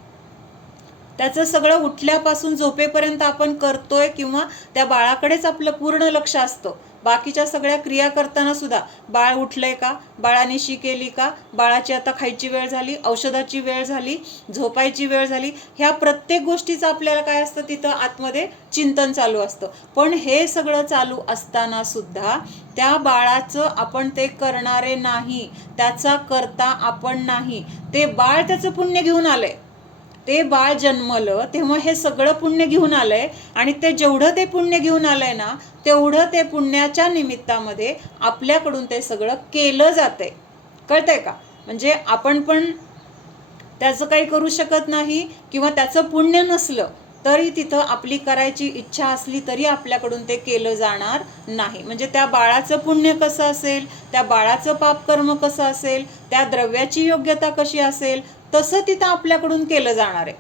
त्याचं सगळं उठल्यापासून झोपेपर्यंत आपण करतोय किंवा त्या बाळाकडेच आपलं पूर्ण लक्ष असतं. बाकीच्या सगळ्या क्रिया करताना सुद्धा बाळ उठलंय का, बाळाने शी केली का, बाळाची आता खायची वेळ झाली, औषधाची वेळ झाली, झोपायची वेळ झाली, ह्या प्रत्येक गोष्टीचं आपल्याला काय असतं तिथं आतमध्ये चिंतन चालू असतं. पण हे सगळं चालू असताना सुद्धा त्या बाळाचं आपण ते करणारे नाही, त्याचा करता आपण नाही. ते बाळ त्याचं पुण्य घेऊन आलंय. ते बाळ जन्मलं तेव्हा हे सगळं पुण्य घेऊन आलंय आणि ते जेवढं ते पुण्य घेऊन आलंय ना तेवढं ते पुण्याच्या निमित्तामध्ये आपल्याकडून ते सगळं केलं जातंय. कळतंय का? म्हणजे आपण पण त्याचं काही करू शकत नाही किंवा त्याचं पुण्य नसलं तरी तिथं आपली करायची इच्छा असली तरी आपल्याकडून ते केलं जाणार नाही. म्हणजे त्या बाळाचं पुण्य कसं असेल, त्या बाळाचं पापकर्म कसं असेल, त्या द्रव्याची योग्यता कशी असेल तसं तिथं आपल्याकडून केलं जाणार आहे.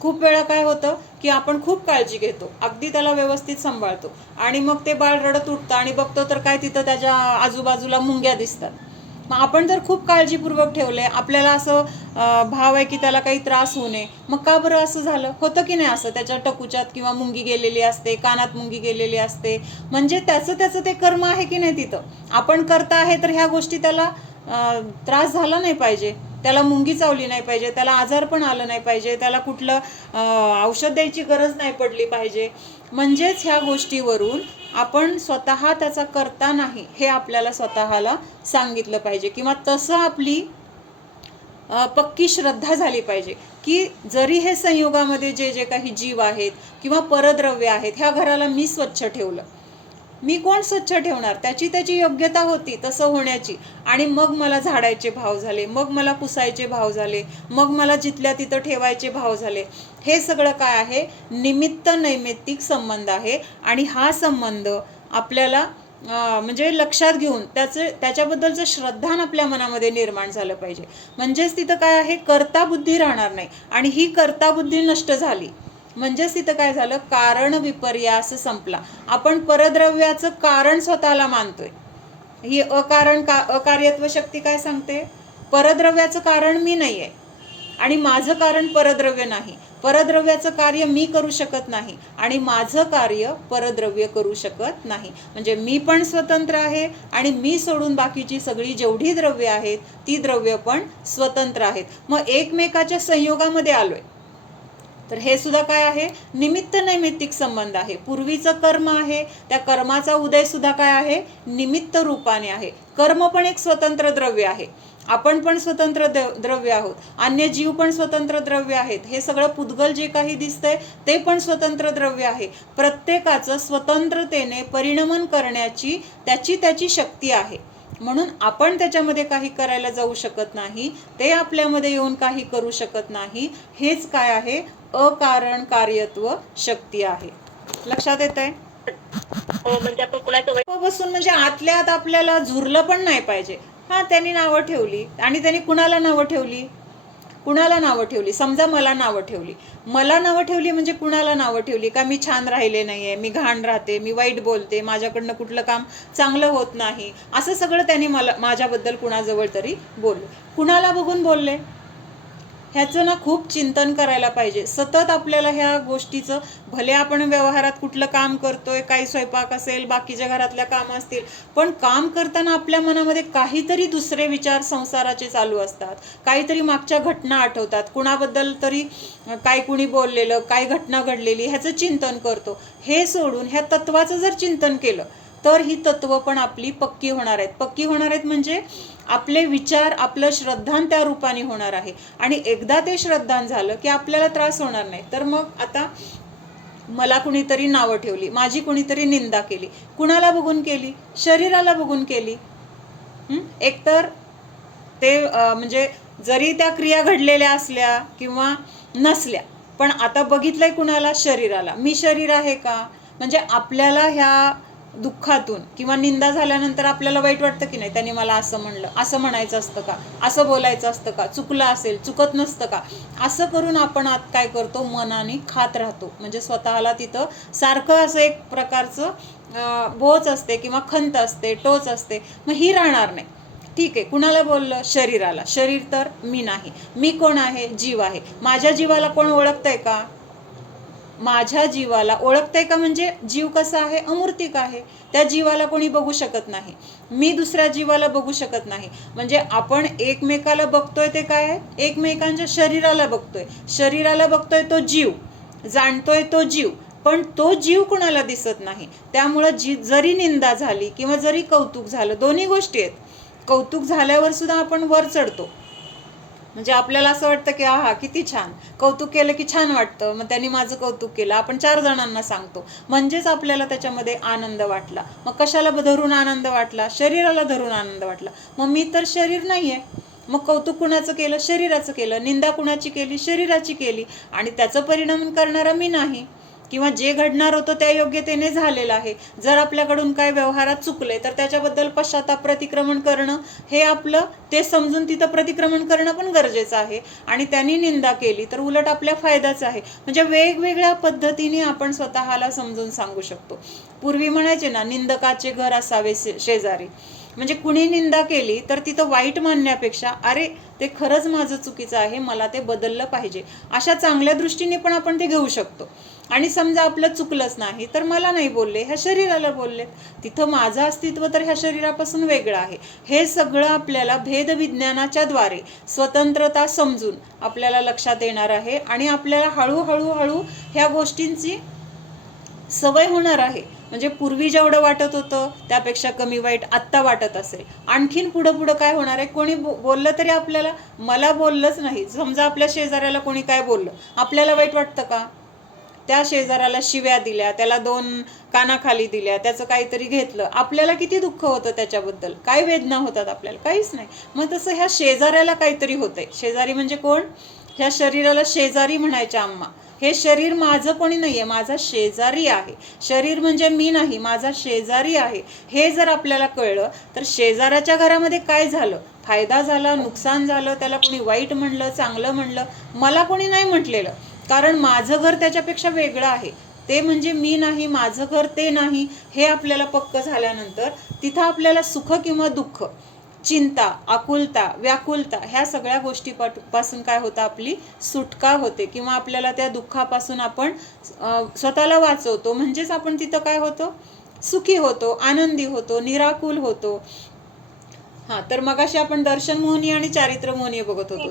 खूप वेळा काय होतं की आपण खूप काळजी घेतो, अगदी त्याला व्यवस्थित सांभाळतो आणि मग ते बाळ रडत उठतं आणि बघतो तर काय तिथं त्याच्या आजूबाजूला मुंग्या दिसतात. मग आपण जर खूप काळजीपूर्वक ठेवले, आपल्याला असं भाव आहे की त्याला काही त्रास होऊ नये, मग का बरं असं झालं? होतं की नाही असं? त्याच्या टकुच्यात किंवा मुंगी गेलेली असते, कानात मुंगी गेलेली असते, म्हणजे त्याचं ते कर्म आहे की नाही तिथं. आपण करता आहे तर ह्या गोष्टी त्याला त्रास झाला नाही पाहिजे, त्याला मुंगी चावली नाही पाहिजे, त्याला आजार पण आलं नाही पाहिजे, त्याला कुठलं औषध द्यायची गरज नाही पडली पाहिजे. म्हणजेच ह्या गोष्टीवरून आपण स्वतः त्याचा करता नाही हे आपल्याला स्वतःला सांगितलं पाहिजे किंवा तसं आपली पक्की श्रद्धा झाली पाहिजे की जरी हे संयोगामध्ये जे काही जीव आहेत किंवा परद्रव्य आहेत, ह्या घराला मी स्वच्छ ठेवलं. मी कोण स्वच्छ ठेवणार? त्याची योग्यता होती तसं होण्याची, आणि मग मला झाडायचे भाव झाले, मग मला पुसायचे भाव झाले, मग मला जिथल्या तिथं ठेवायचे भाव झाले. हे सगळं काय आहे? निमित्त नैमित्तिक संबंध आहे. आणि हा संबंध आपल्याला म्हणजे लक्षात घेऊन त्याच्याबद्दलचं श्रद्धान आपल्या मनामध्ये निर्माण झालं पाहिजे. म्हणजेच तिथं काय आहे? कर्ता बुद्धी राहणार नाही. आणि ही कर्ता बुद्धी नष्ट झाली म्हणजेच तिथं काय झालं? कारण विपर्यास संपला. आपण परद्रव्याचं कारण स्वतःला मानतोय. ही अकार्यत्व शक्ती काय सांगते? परद्रव्याचं कारण मी नाही आहे आणि माझं कारण परद्रव्य नाही. परद्रव्याचं कार्य मी करू शकत नाही आणि माझं कार्य परद्रव्य करू शकत नाही. म्हणजे मी पण स्वतंत्र आहे आणि मी सोडून बाकीची सगळी जेवढी द्रव्य आहेत ती द्रव्य पण स्वतंत्र आहेत. मग एकमेकाच्या संयोगामध्ये आलोय. तर हे सुद्धा काय आहे? निमित्त नैमित्तिक संबंध आहे. पूर्वीचं कर्म आहे, त्या कर्माचा उदय सुद्धा काय आहे? निमित्त रूपाने आहे. कर्म पण एक स्वतंत्र द्रव्य आहे, आपण पण स्वतंत्र द्रव्य आहोत, अन्य जीव पण स्वतंत्र द्रव्य आहेत. हे सगळं पुद्गल जे काही दिसतंय ते पण स्वतंत्र द्रव्य आहे. प्रत्येकाचं स्वतंत्रतेने परिणमन करण्याची त्याची शक्ती आहे. म्हणून आपण त्याच्यामध्ये काही करायला जाऊ शकत नाही, ते आपल्यामध्ये येऊन काही करू शकत नाही. हेच काय आहे? अकारण कार्यत्व शक्ती आहे. लक्षात येतंय? म्हणजे आपण कुणाचं बसून म्हणजे आतल्या आत आपल्याला झुरलं पण नाही पाहिजे. हा, त्यांनी नावं ठेवली आणि त्यांनी कुणाला नावं ठेवली? कुणाला नावं ठेवली? समजा मला नावं ठेवली. मला नावं ठेवली म्हणजे कुणाला नावं ठेवली? का मी छान राहिले नाहीये, मी घाण राहते, मी वाईट बोलते, माझ्याकडनं कुठलं काम चांगलं होत नाही, असं सगळं त्यांनी माझ्याबद्दल कुणाजवळ तरी बोलले. कुणाला बघून बोलले? ह्याचं ना खूप चिंतन करायला पाहिजे सतत आपल्याला ह्या गोष्टीचं. भले आपण व्यवहारात कुठलं काम करतोय, काही स्वयंपाक असेल, बाकीच्या घरातल्या कामं असतील, पण काम करताना आपल्या मनामध्ये काहीतरी दुसरे विचार संसाराचे चालू असतात, काहीतरी मागच्या घटना आठवतात, कुणाबद्दल तरी काय कुणी बोललेलं, काय घटना घडलेली, ह्याचं चिंतन करतो. हे सोडून ह्या तत्वाचं जर चिंतन केलं तर ही तत्व पण आपली पक्की होणार आहेत. पक्की होणार आहेत म्हणजे आपले विचार, आपलं श्रद्धान त्या रूपाने होणार आहे. आणि एकदा ते श्रद्धान झालं की आपल्याला त्रास होणार नाही. तर मग आता मला कुणीतरी नावं ठेवली, माझी कुणीतरी निंदा केली, कुणाला बघून केली? शरीराला बघून केली. एकतर ते म्हणजे जरी त्या क्रिया घडलेल्या असल्या किंवा नसल्या, पण आता बघितलंय कुणाला? शरीराला. मी शरीर आहे का? म्हणजे आपल्याला ह्या दुःखातून किंवा निंदा झाल्यानंतर आपल्याला वाईट वाटतं की नाही, त्यांनी मला असं म्हणलं, असं म्हणायचं असतं का, असं बोलायचं असतं का, चुकलं असेल, चुकत नसतं का, असं करून आपण आत काय करतो? मनाने खात राहतो. म्हणजे स्वतःला तिथं सारखं असं एक प्रकारचं बोच असते किंवा खंत असते, टोच असते. मग ही राहणार नाही. ठीक आहे, कुणाला बोललं? शरीराला. शरीर तर मी नाही. मी कोण आहे? जीव आहे. माझ्या जीवाला कोण ओळखतंय का? माझ्या जीवाला ओळखतंय का? म्हणजे जीव कसा आहे? अमूर्तिक आहे. त्या जीवाला कोणी बघू शकत नाही. मी दुसऱ्या जीवाला बघू शकत नाही. म्हणजे आपण एकमेकाला बघतोय ते काय आहे? एकमेकांच्या शरीराला बघतोय. शरीराला बघतोय तो जीव, जाणतोय तो जीव, पण तो जीव कुणाला दिसत नाही. त्यामुळं जरी निंदा झाली किंवा जरी कौतुक झालं, दोन्ही गोष्टी आहेत. कौतुक झाल्यावर सुद्धा आपण वर चढतो. म्हणजे आपल्याला असं वाटतं की आहा किती छान, कौतुक केलं की छान वाटतं, मग त्यांनी माझं कौतुक केलं, आपण 4 जणांना सांगतो, म्हणजेच आपल्याला त्याच्यामध्ये आनंद वाटला. मग कशाला धरून आनंद वाटला? शरीराला धरून आनंद वाटला. मग मी तर शरीर नाहीये. मग कौतुक कुणाचं केलं? शरीराचं केलं. निंदा कुणाची केली? शरीराची केली. आणि त्याचं परिणाम करणारा मी नाही, किंवा जे घडणार होतं त्या योग्यतेने झालेलं आहे. जर आपल्याकडून काय व्यवहारात चुकले तर त्याच्याबद्दल पश्चाताप, प्रतिक्रमण करणं हे आपलं, ते समजून तिथं प्रतिक्रमण करणं पण गरजेचं आहे. आणि त्यांनी निंदा केली तर उलट आपल्या फायदाच आहे. म्हणजे वेगवेगळ्या पद्धतीने आपण स्वतःला समजून सांगू शकतो. पूर्वी म्हणायचे ना, निंदकाचे घर असावे शेजारी. म्हणजे कुणी निंदा केली तर तिथं वाईट मानण्यापेक्षा अरे ते खरंच माझं चुकीचं आहे, मला ते बदललं पाहिजे, अशा चांगल्या दृष्टीने पण आपण ते घेऊ शकतो. आणि समजा आपलं चुकलंच नाही तर मला नाही बोलले, ह्या शरीराला बोलले, तिथं माझं अस्तित्व तर ह्या शरीरापासून वेगळं आहे. हे सगळं आपल्याला भेदविज्ञानाच्या द्वारे स्वतंत्रता समजून आपल्याला लक्षात येणार आहे. आणि आपल्याला हळूहळू ह्या गोष्टींची सवय होणार आहे. म्हणजे पूर्वी जेवढं वाटत होतं त्यापेक्षा कमी वाईट आत्ता वाटत असेल. आणखीन पुढं काय होणार आहे? कोणी बोललं तरी आपल्याला, मला बोललंच नाही, समजा आपल्या शेजाऱ्याला कोणी काय बोललं, आपल्याला वाईट वाटतं का? त्या शेजाऱ्याला शिव्या दिल्या, त्याला 2 कानाखाली दिल्या, त्याचं काहीतरी घेतलं, आपल्याला किती दुःख होतं त्याच्याबद्दल, काय वेदना होतात आपल्याला? काहीच नाही. मग तसं ह्या शेजाऱ्याला काहीतरी होतंय. शेजारी म्हणजे कोण? ह्या शरीराला शेजारी म्हणायच्या आम्हा. हे शरीर माझं कोणी नाहीये, माझा शेजारी आहे. शरीर म्हणजे मी नाही, माझा शेजारी आहे. हे जर आपल्याला कळलं तर शेजाऱ्याच्या घरामध्ये काय झालं, फायदा झाला, नुकसान झालं, त्याला कोणी वाईट म्हणलं, चांगलं म्हणलं, मला कोणी नाही म्हटलेलं, कारण माझं घर त्याच्यापेक्षा वेगळं आहे. ते म्हणजे मी नाही, माझं घर ते नाही, हे आपल्याला पक्क झाल्यानंतर तिथं आपल्याला सुख किंवा दुःख, चिंता, आकुलता, व्याकुलता ह्या सगळ्या गोष्टीपासून काय होतं? आपली सुटका होते, किंवा आपल्याला त्या दुःखापासून आपण स्वतःला वाचवतो. म्हणजेच आपण तिथं काय होतो? सुखी होतो, आनंदी होतो, निराकुल होतो. तर मगाशी आपण दर्शन मोहनी आणि चारित्र मोहनी बघत होतो.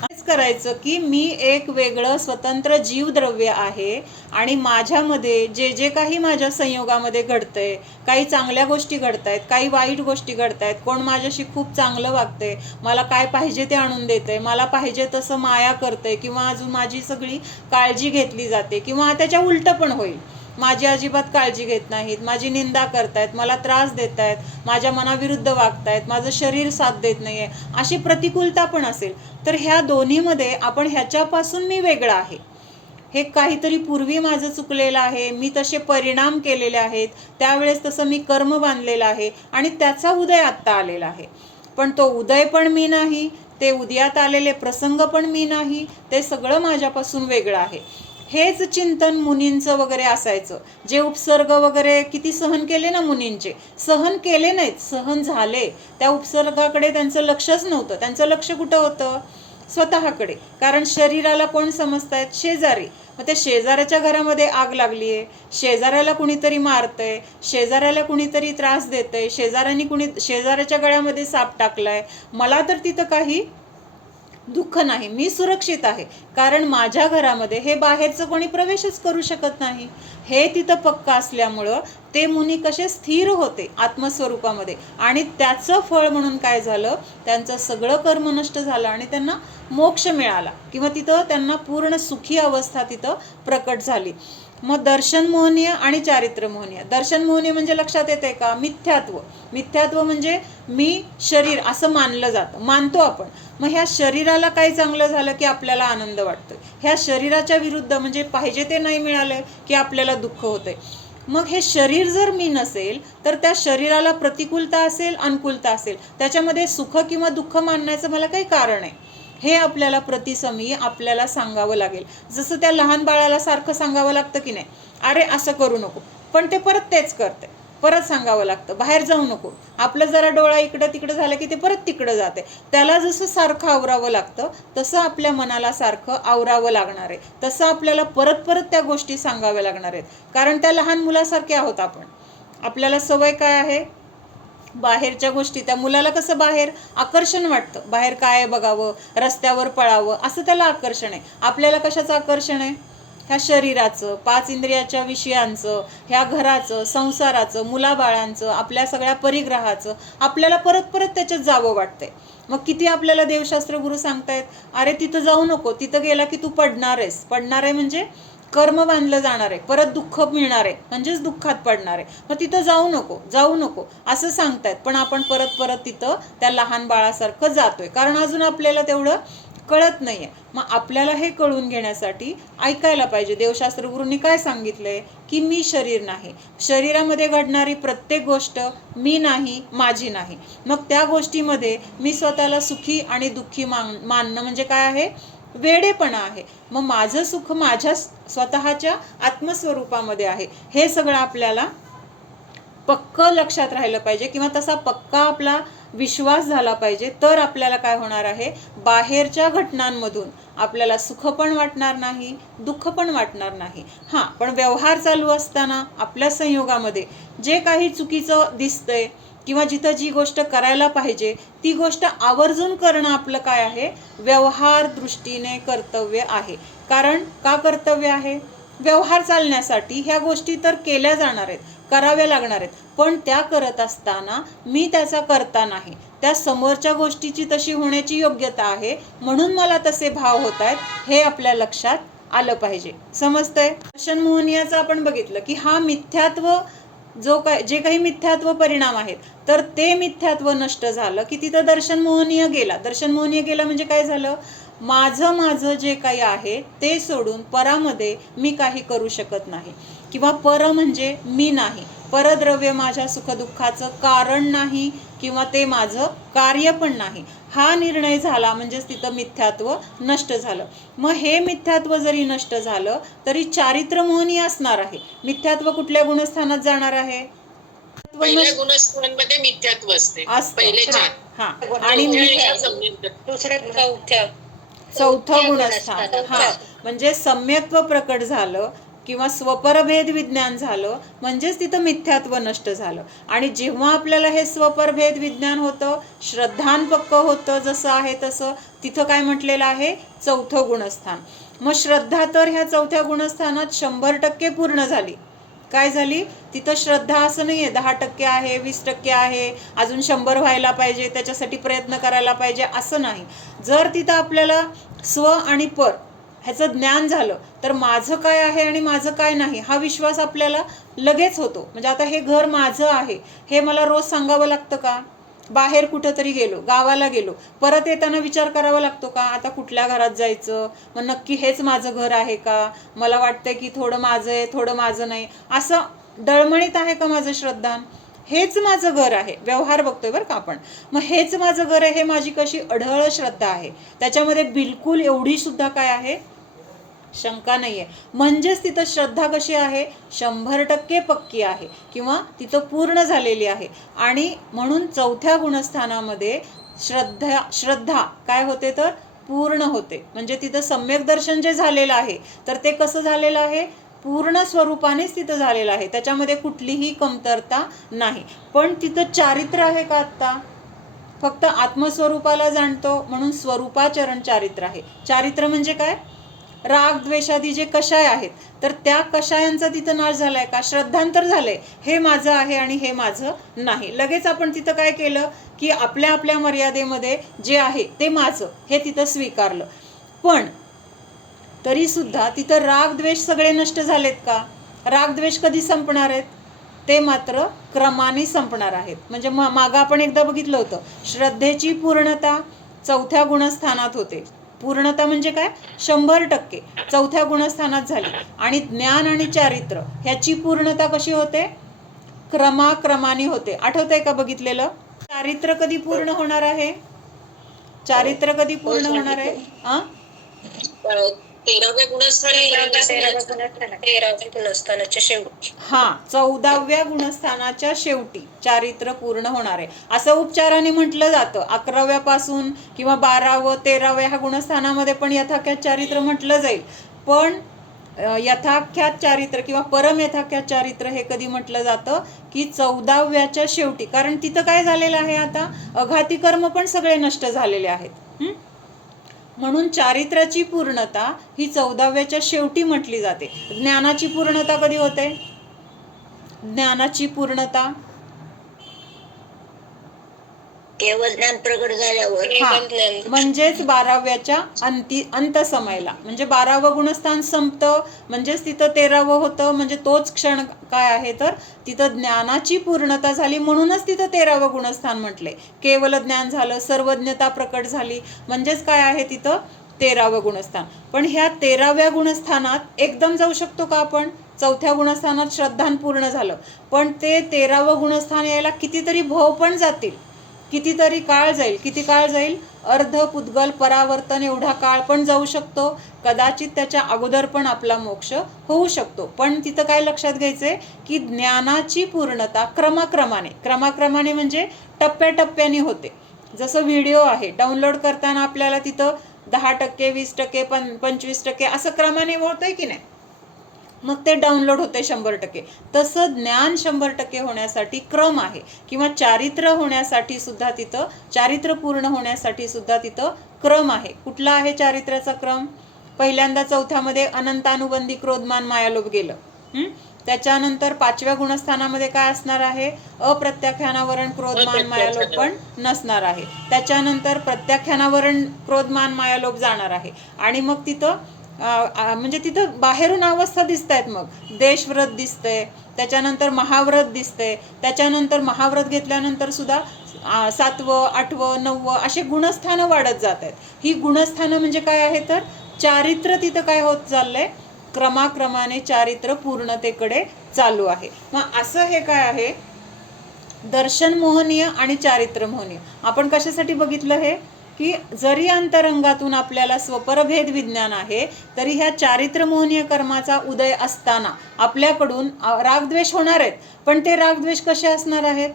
हेच करायचं की मी एक वेगळं स्वतंत्र जीवद्रव्य आहे, आणि माझ्यामध्ये जे जे काही माझ्या संयोगामध्ये घडतंय, काही चांगल्या गोष्टी घडतायत, काही वाईट गोष्टी घडतायत, कोण माझ्याशी खूप चांगलं वागतंय, मला काय पाहिजे ते आणून देतंय, मला पाहिजे तसं माया करतंय, किंवा अजून माझी सगळी काळजी घेतली जाते, किंवा त्याच्या उलटं पण होईल, माझी अजिबात काळजी घेत नाहीत, माझी निंदा करतायत, मला त्रास देत आहेत, माझ्या मनाविरुद्ध वागतायत, माझं शरीर साथ देत नाही आहे, अशी प्रतिकूलता पण असेल, तर ह्या दोन्हीमध्ये आपण ह्याच्यापासून मी वेगळा आहे, हे काहीतरी पूर्वी माझं चुकलेलं आहे, मी तसे परिणाम केलेले आहेत, त्यावेळेस तसं मी कर्म बांधलेलं आहे, आणि त्याचा उदय आत्ता आलेला आहे. पण तो उदय पण मी नाही, ते उदयात आलेले प्रसंग पण मी नाही, ते सगळं माझ्यापासून वेगळं आहे. हेच चिंतन मुनींचं वगैरे असायचं. जे उपसर्ग वगैरे किती सहन केले ना मुनींचे, सहन केले नाहीत, सहन झाले. त्या उपसर्गाकडे त्यांचं लक्षच नव्हतं. त्यांचं लक्ष कुठं होतं? स्वतःकडे. कारण शरीराला कोण समजतायत? शेजारी. मग त्या शेजाऱ्याच्या घरामध्ये आग लागली आहे, शेजाऱ्याला कुणीतरी मारतंय, शेजाऱ्याला कुणीतरी त्रास देतंय, शेजाऱ्याच्या गळ्यामध्ये साप टाकलाय, मला तर तिथं काही दुःख नाही, मी सुरक्षित आहे, कारण माझ्या घरामध्ये हे बाहेरचं कोणी प्रवेशच करू शकत नाही. हे तिथं पक्का असल्यामुळं ते मुनी कसे स्थिर होते आत्मस्वरूपामध्ये, आणि त्याचं फळ म्हणून काय झालं? त्यांचं सगळं कर्म नष्ट झालं आणि त्यांना मोक्ष मिळाला, किंवा तिथं त्यांना पूर्ण सुखी अवस्था तिथं प्रकट झाली. मग दर्शन मोहनीय आणि चारित्र्य मोहनीय. दर्शन मोहनीय म्हणजे लक्षात येते का? मिथ्यात्व. मिथ्यात्व म्हणजे मी शरीर असं मानलं जातं, मानतो आपण. मग ह्या शरीराला काही चांगलं झालं की आपल्याला आनंद वाटतो, ह्या शरीराच्या विरुद्ध म्हणजे पाहिजे ते नाही मिळालं की आपल्याला दुःख होतंय. मग हे शरीर जर मी नसेल तर त्या शरीराला प्रतिकूलता असेल, अनुकूलता असेल, त्याच्यामध्ये सुख किंवा दुःख मानण्याचं मला काही कारण आहे, हे आपल्याला प्रतिसमी आपल्याला सांगावं लागेल. जसं त्या लहान बाळाला सारखं सांगावं लागतं की नाही, अरे असं करू नको, पण ते परत तेच करते, परत सांगावं लागतं बाहेर जाऊ नको. आपलं जरा डोळा इकडं तिकडं झालं की ते परत तिकडं जाते. त्याला जसं सारखं आवरावं लागतं तसं आपल्या मनाला सारखं आवरावं लागणार आहे. तसं आपल्याला परत परत त्या गोष्टी सांगाव्या लागणार आहेत, कारण त्या लहान मुलासारखे आहोत आपण. आपल्याला सवय काय आहे? बाहेरच्या गोष्टी. त्या मुलाला कसं बाहेर आकर्षण वाटतं, बाहेर काय बघावं, रस्त्यावर पळावं, असं त्याला आकर्षण आहे. आपल्याला कशाचं आकर्षण आहे? ह्या शरीराचं, 5 इंद्रियाच्या विषयांचं, ह्या घराचं, संसाराचं, मुलाबाळांचं, आपल्या सगळ्या परिग्रहाचं आपल्याला परत परत त्याच्यात जावं वाटतंय. मग किती आपल्याला देवशास्त्र गुरु सांगतायत, अरे तिथं जाऊ नको, तिथं गेला की तू पडणार आहेस. पडणार आहे म्हणजे कर्म बांधलं जाणार आहे, परत दुःख मिळणार आहे, म्हणजेच दुःखात पडणार आहे. मग तिथं जाऊ नको, जाऊ नको असं सांगतायत, पण आपण परत परत तिथं त्या लहान बाळासारखं जातोय, कारण अजून आपल्याला तेवढं कळत नाही आहे. मग आपल्याला हे कळून घेण्यासाठी ऐकायला पाहिजे देवशास्त्र गुरूंनी काय सांगितलंय, की मी शरीर नाही, शरीरामध्ये घडणारी प्रत्येक गोष्ट मी नाही, माझी नाही. मग त्या गोष्टीमध्ये मी स्वतःला सुखी आणि दुःखी मानणं म्हणजे काय आहे? वेडेपणा आहे. मग माझं सुख माझ्या स्वतःच्या आत्मस्वरूपामध्ये आहे, हे सगळं आपल्याला पक्क लक्षात राहिलं पाहिजे, किंवा तसा पक्का आपला विश्वास झाला पाहिजे. तर आपल्याला काय होणार आहे? बाहेरच्या घटनांमधून आपल्याला सुख पण वाटणार नाही, दुःख पण वाटणार नाही. हां, पण व्यवहार चालू असताना आपल्या संयोगामध्ये जे काही चुकीचं दिसतंय किंवा जिथं जी गोष्ट करायला पाहिजे ती गोष्ट आवर्जून करणं आपलं काय आहे? व्यवहार दृष्टीने कर्तव्य आहे. कारण का कर्तव्य आहे? व्यवहार चालण्यासाठी ह्या गोष्टी तर केल्या जाणार आहेत, कराव्या लागणार आहेत, पण त्या करत असताना मी त्याचा करता नाही, त्या समोरच्या गोष्टीची तशी होण्याची योग्यता आहे, म्हणून मला तसे भाव होत आहेत, हे आपल्या लक्षात आलं पाहिजे. समजतंय? दर्शन मोहनीयाचं आपण बघितलं की हा मिथ्यात्व जे काही मिथ्यात्व परिणाम आहेत, तर ते मिथ्यात्व नष्ट झालं की तिथं दर्शन मोहनीय गेला. दर्शन मोहनीय गेला म्हणजे काय झालं? माझं जे काही आहे ते सोडून परामध्ये मी काही करू शकत नाही, किंवा पर म्हणजे मी नाही, परद्रव्य माझ्या सुखदुःखाचं कारण नाही, किंवा ते माझं कार्य पण नाही, हा निर्णय झाला म्हणजेच तिथं मिथ्यात्व नष्ट झालं. मग हे मिथ्यात्व जरी नष्ट झालं तरी चारित्र्य मोहनीय असणार आहे. मिथ्यात्व कुठल्या गुणस्थानात जाणार आहे? पहिल्या गुणस्थानांमध्ये मिथ्यात्व असते, पहिले 4. हा, आणि चौथं गुणस्थान, हा, म्हणजे सम्यक्त्व प्रकट झालं किंवा स्वपरभेद विज्ञान झालं, म्हणजेच तिथं मिथ्यात्व नष्ट झालं. आणि जेव्हा आपल्याला हे स्वपरभेद विज्ञान होतं, श्रद्धान पक्क होतं, जसं आहे तसं, तिथं काय म्हटलेलं आहे? चौथं गुणस्थान. मग श्रद्धा तर ह्या चौथ्या गुणस्थानात 100% पूर्ण झाली. काय झाली? तिथं श्रद्धा असं नाही आहे 10% आहे, 20% आहे, अजून 100 व्हायला पाहिजे, त्याच्यासाठी प्रयत्न करायला पाहिजे, असं नाही. जर तिथं आपल्याला स्व आणि पर ह्याचं ज्ञान झालं तर माझं काय आहे आणि माझं काय नाही हा विश्वास आपल्याला लगेच होतो. म्हणजे आता हे घर माझं आहे हे मला रोज सांगावं लागतं का? बाहेर कुठंतरी गेलो, गावाला गेलो, परत येताना विचार करावा लागतो का आता कुठल्या घरात जायचं, मग नक्की हेच माझं घर आहे का, मला वाटतंय की थोडं माझं आहे थोडं माझं नाही, असं डळमळीत आहे का माझं श्रद्धान? हेच माझं घर आहे. व्यवहार बघतोय बरं का आपण. मग हेच माझं घर आहे, हे माझी कशी अढळ श्रद्धा आहे, त्याच्यामध्ये बिलकुल एवढी सुद्धा काय आहे? शंका नाही आहे. म्हणजेच तिथं श्रद्धा कशी आहे? 100% पक्की आहे, किंवा तिथं पूर्ण झालेली आहे. आणि म्हणून चौथ्या गुणस्थानामध्ये श्रद्धा काय होते? तर पूर्ण होते. म्हणजे तिथं सम्यक दर्शन जे झालेलं आहे तर ते कसं झालेलं आहे? पूर्ण स्वरूपानेच तिथं झालेलं आहे, त्याच्यामध्ये कुठलीही कमतरता नाही. पण तिथं चारित्र्य आहे का? आत्ता फक्त आत्मस्वरूपाला जाणतो म्हणून स्वरूपाचरण चारित्र्य आहे. चारित्र्य म्हणजे काय? राग द्वेषादी जे कषाय आहेत तर त्या कषायांचा तिथं नाश झालाय का? श्रद्धांतर झालंय, हे माझं आहे आणि हे माझं नाही. लगेच आपण तिथं काय केलं की आपल्या आपल्या मर्यादेमध्ये जे आहे ते माझं हे तिथं स्वीकारलं. पण तरी सुद्धा तिथं रागद्वेष सगळे नष्ट झालेत का? रागद्वेष कधी संपणार आहेत? ते मात्र क्रमाने संपणार आहेत. म्हणजे मागं आपण एकदा बघितलं होतं, श्रद्धेची पूर्णता 4थ्या गुणस्थानात होते. पूर्णता म्हणजे काय? 100% 4थ्या गुणस्थानात झाली. आणि ज्ञान आणि चारित्र्य ह्याची पूर्णता कशी होते? क्रमाक्रमाने होते. आठवतंय का बघितलेलं? चारित्र्य कधी पूर्ण होणार आहे? चारित्र्य कधी पूर्ण होणार आहे? 13व्या गुणस्थानाच्या शेवटी. हा, 14व्या गुणस्थानाच्या शेवटी चारित्र्य पूर्ण होणार आहे असं उपचाराने म्हटलं जातं. 11व्या पासून किंवा 12व 13व्या ह्या गुणस्थानामध्ये पण यथाख्यात चारित्र्य म्हटलं जाईल. पण यथाख्यात चारित्र्य किंवा परम यथाख्यात चारित्र्य हे कधी म्हटलं जातं? की 14व्याच्या शेवटी. कारण तिथं काय झालेलं आहे? आता अघाती कर्म पण सगळे नष्ट झालेले आहेत. म्हणून चारित्र्याची पूर्णता ही 14व्याच्या शेवटी म्हटली जाते. ज्ञानाची पूर्णता कधी होते? ज्ञानाची पूर्णता केवळ ज्ञान प्रगट झाल्यावर. म्हणजेच 12व्याच्या अंत समयला, म्हणजे 12वं गुणस्थान संपतं, म्हणजेच तिथं 13वं होतं. म्हणजे तोच क्षण काय आहे? तर तिथं ज्ञानाची पूर्णता झाली, म्हणूनच तिथं 13वं गुणस्थान म्हटले. केवल ज्ञान झालं, सर्वज्ञता प्रकट झाली, म्हणजेच काय आहे? तिथं 13वं गुणस्थान. पण ह्या 13व्या गुणस्थानात एकदम जाऊ शकतो का आपण? 4थ्या गुणस्थानात श्रद्धान पूर्ण झालं, पण ते 13वं गुणस्थान यायला कितीतरी भव पण जातील, कितीतरी काळ जाईल. किती काळ जाईल? अर्ध पुद्गल परावर्तन एवढा काळ पण जाऊ शकतो. कदाचित त्याच्या अगोदर पण आपला मोक्ष होऊ शकतो. पण तिथं काय लक्षात घ्यायचंय? की ज्ञानाची पूर्णता क्रमाक्रमाने म्हणजे टप्प्याटप्प्याने होते. जसं व्हिडिओ आहे, डाउनलोड करताना आपल्याला तिथं 10%, 20%, 25% असं क्रमाने होतंय की नाही? मग ते डाउनलोड होते 100%. तसं ज्ञान 100% होण्यासाठी क्रम आहे. किंवा चारित्र्य होण्यासाठी सुद्धा तिथं, चारित्र्य पूर्ण होण्यासाठी सुद्धा तिथं क्रम आहे. कुठला आहे चारित्र्याचा क्रम? पहिल्यांदा 4थ्यामध्ये अनंतानुबंधी क्रोधमान मायालोभ गेलं. त्याच्यानंतर 5व्या गुणस्थानामध्ये काय असणार आहे? अप्रत्याख्यानावरण क्रोधमान मायालोभ पण नसणार आहे. त्याच्यानंतर प्रत्याख्यानावरण क्रोधमान मायालोभ जाणार आहे. आणि मग तिथं म्हणजे तिथं बाहेरून अवस्था दिसत आहेत. मग देशव्रत दिसतंय, त्याच्यानंतर महाव्रत दिसतंय, त्याच्यानंतर महाव्रत घेतल्यानंतर सुद्धा 7वं, 8वं, 9वं असे गुणस्थानं वाढत जात आहेत. ही गुणस्थानं म्हणजे काय आहे? तर चारित्र्य तिथं काय होत चाललंय? क्रमाक्रमाने चारित्र्य पूर्णतेकडे चालू आहे. मग असं हे काय आहे? दर्शन मोहनीय आणि चारित्र्य मोहनीय. आपण कशासाठी बघितलं हे? की जरी अंतरंगातून आपल्याला स्वपरभेद विज्ञान आहे, तरी ह्या चारित्र्य मोहनीय कर्माचा उदय असताना आपल्याकडून रागद्वेष होणार आहेत. पण ते रागद्वेष कसे असणार आहेत?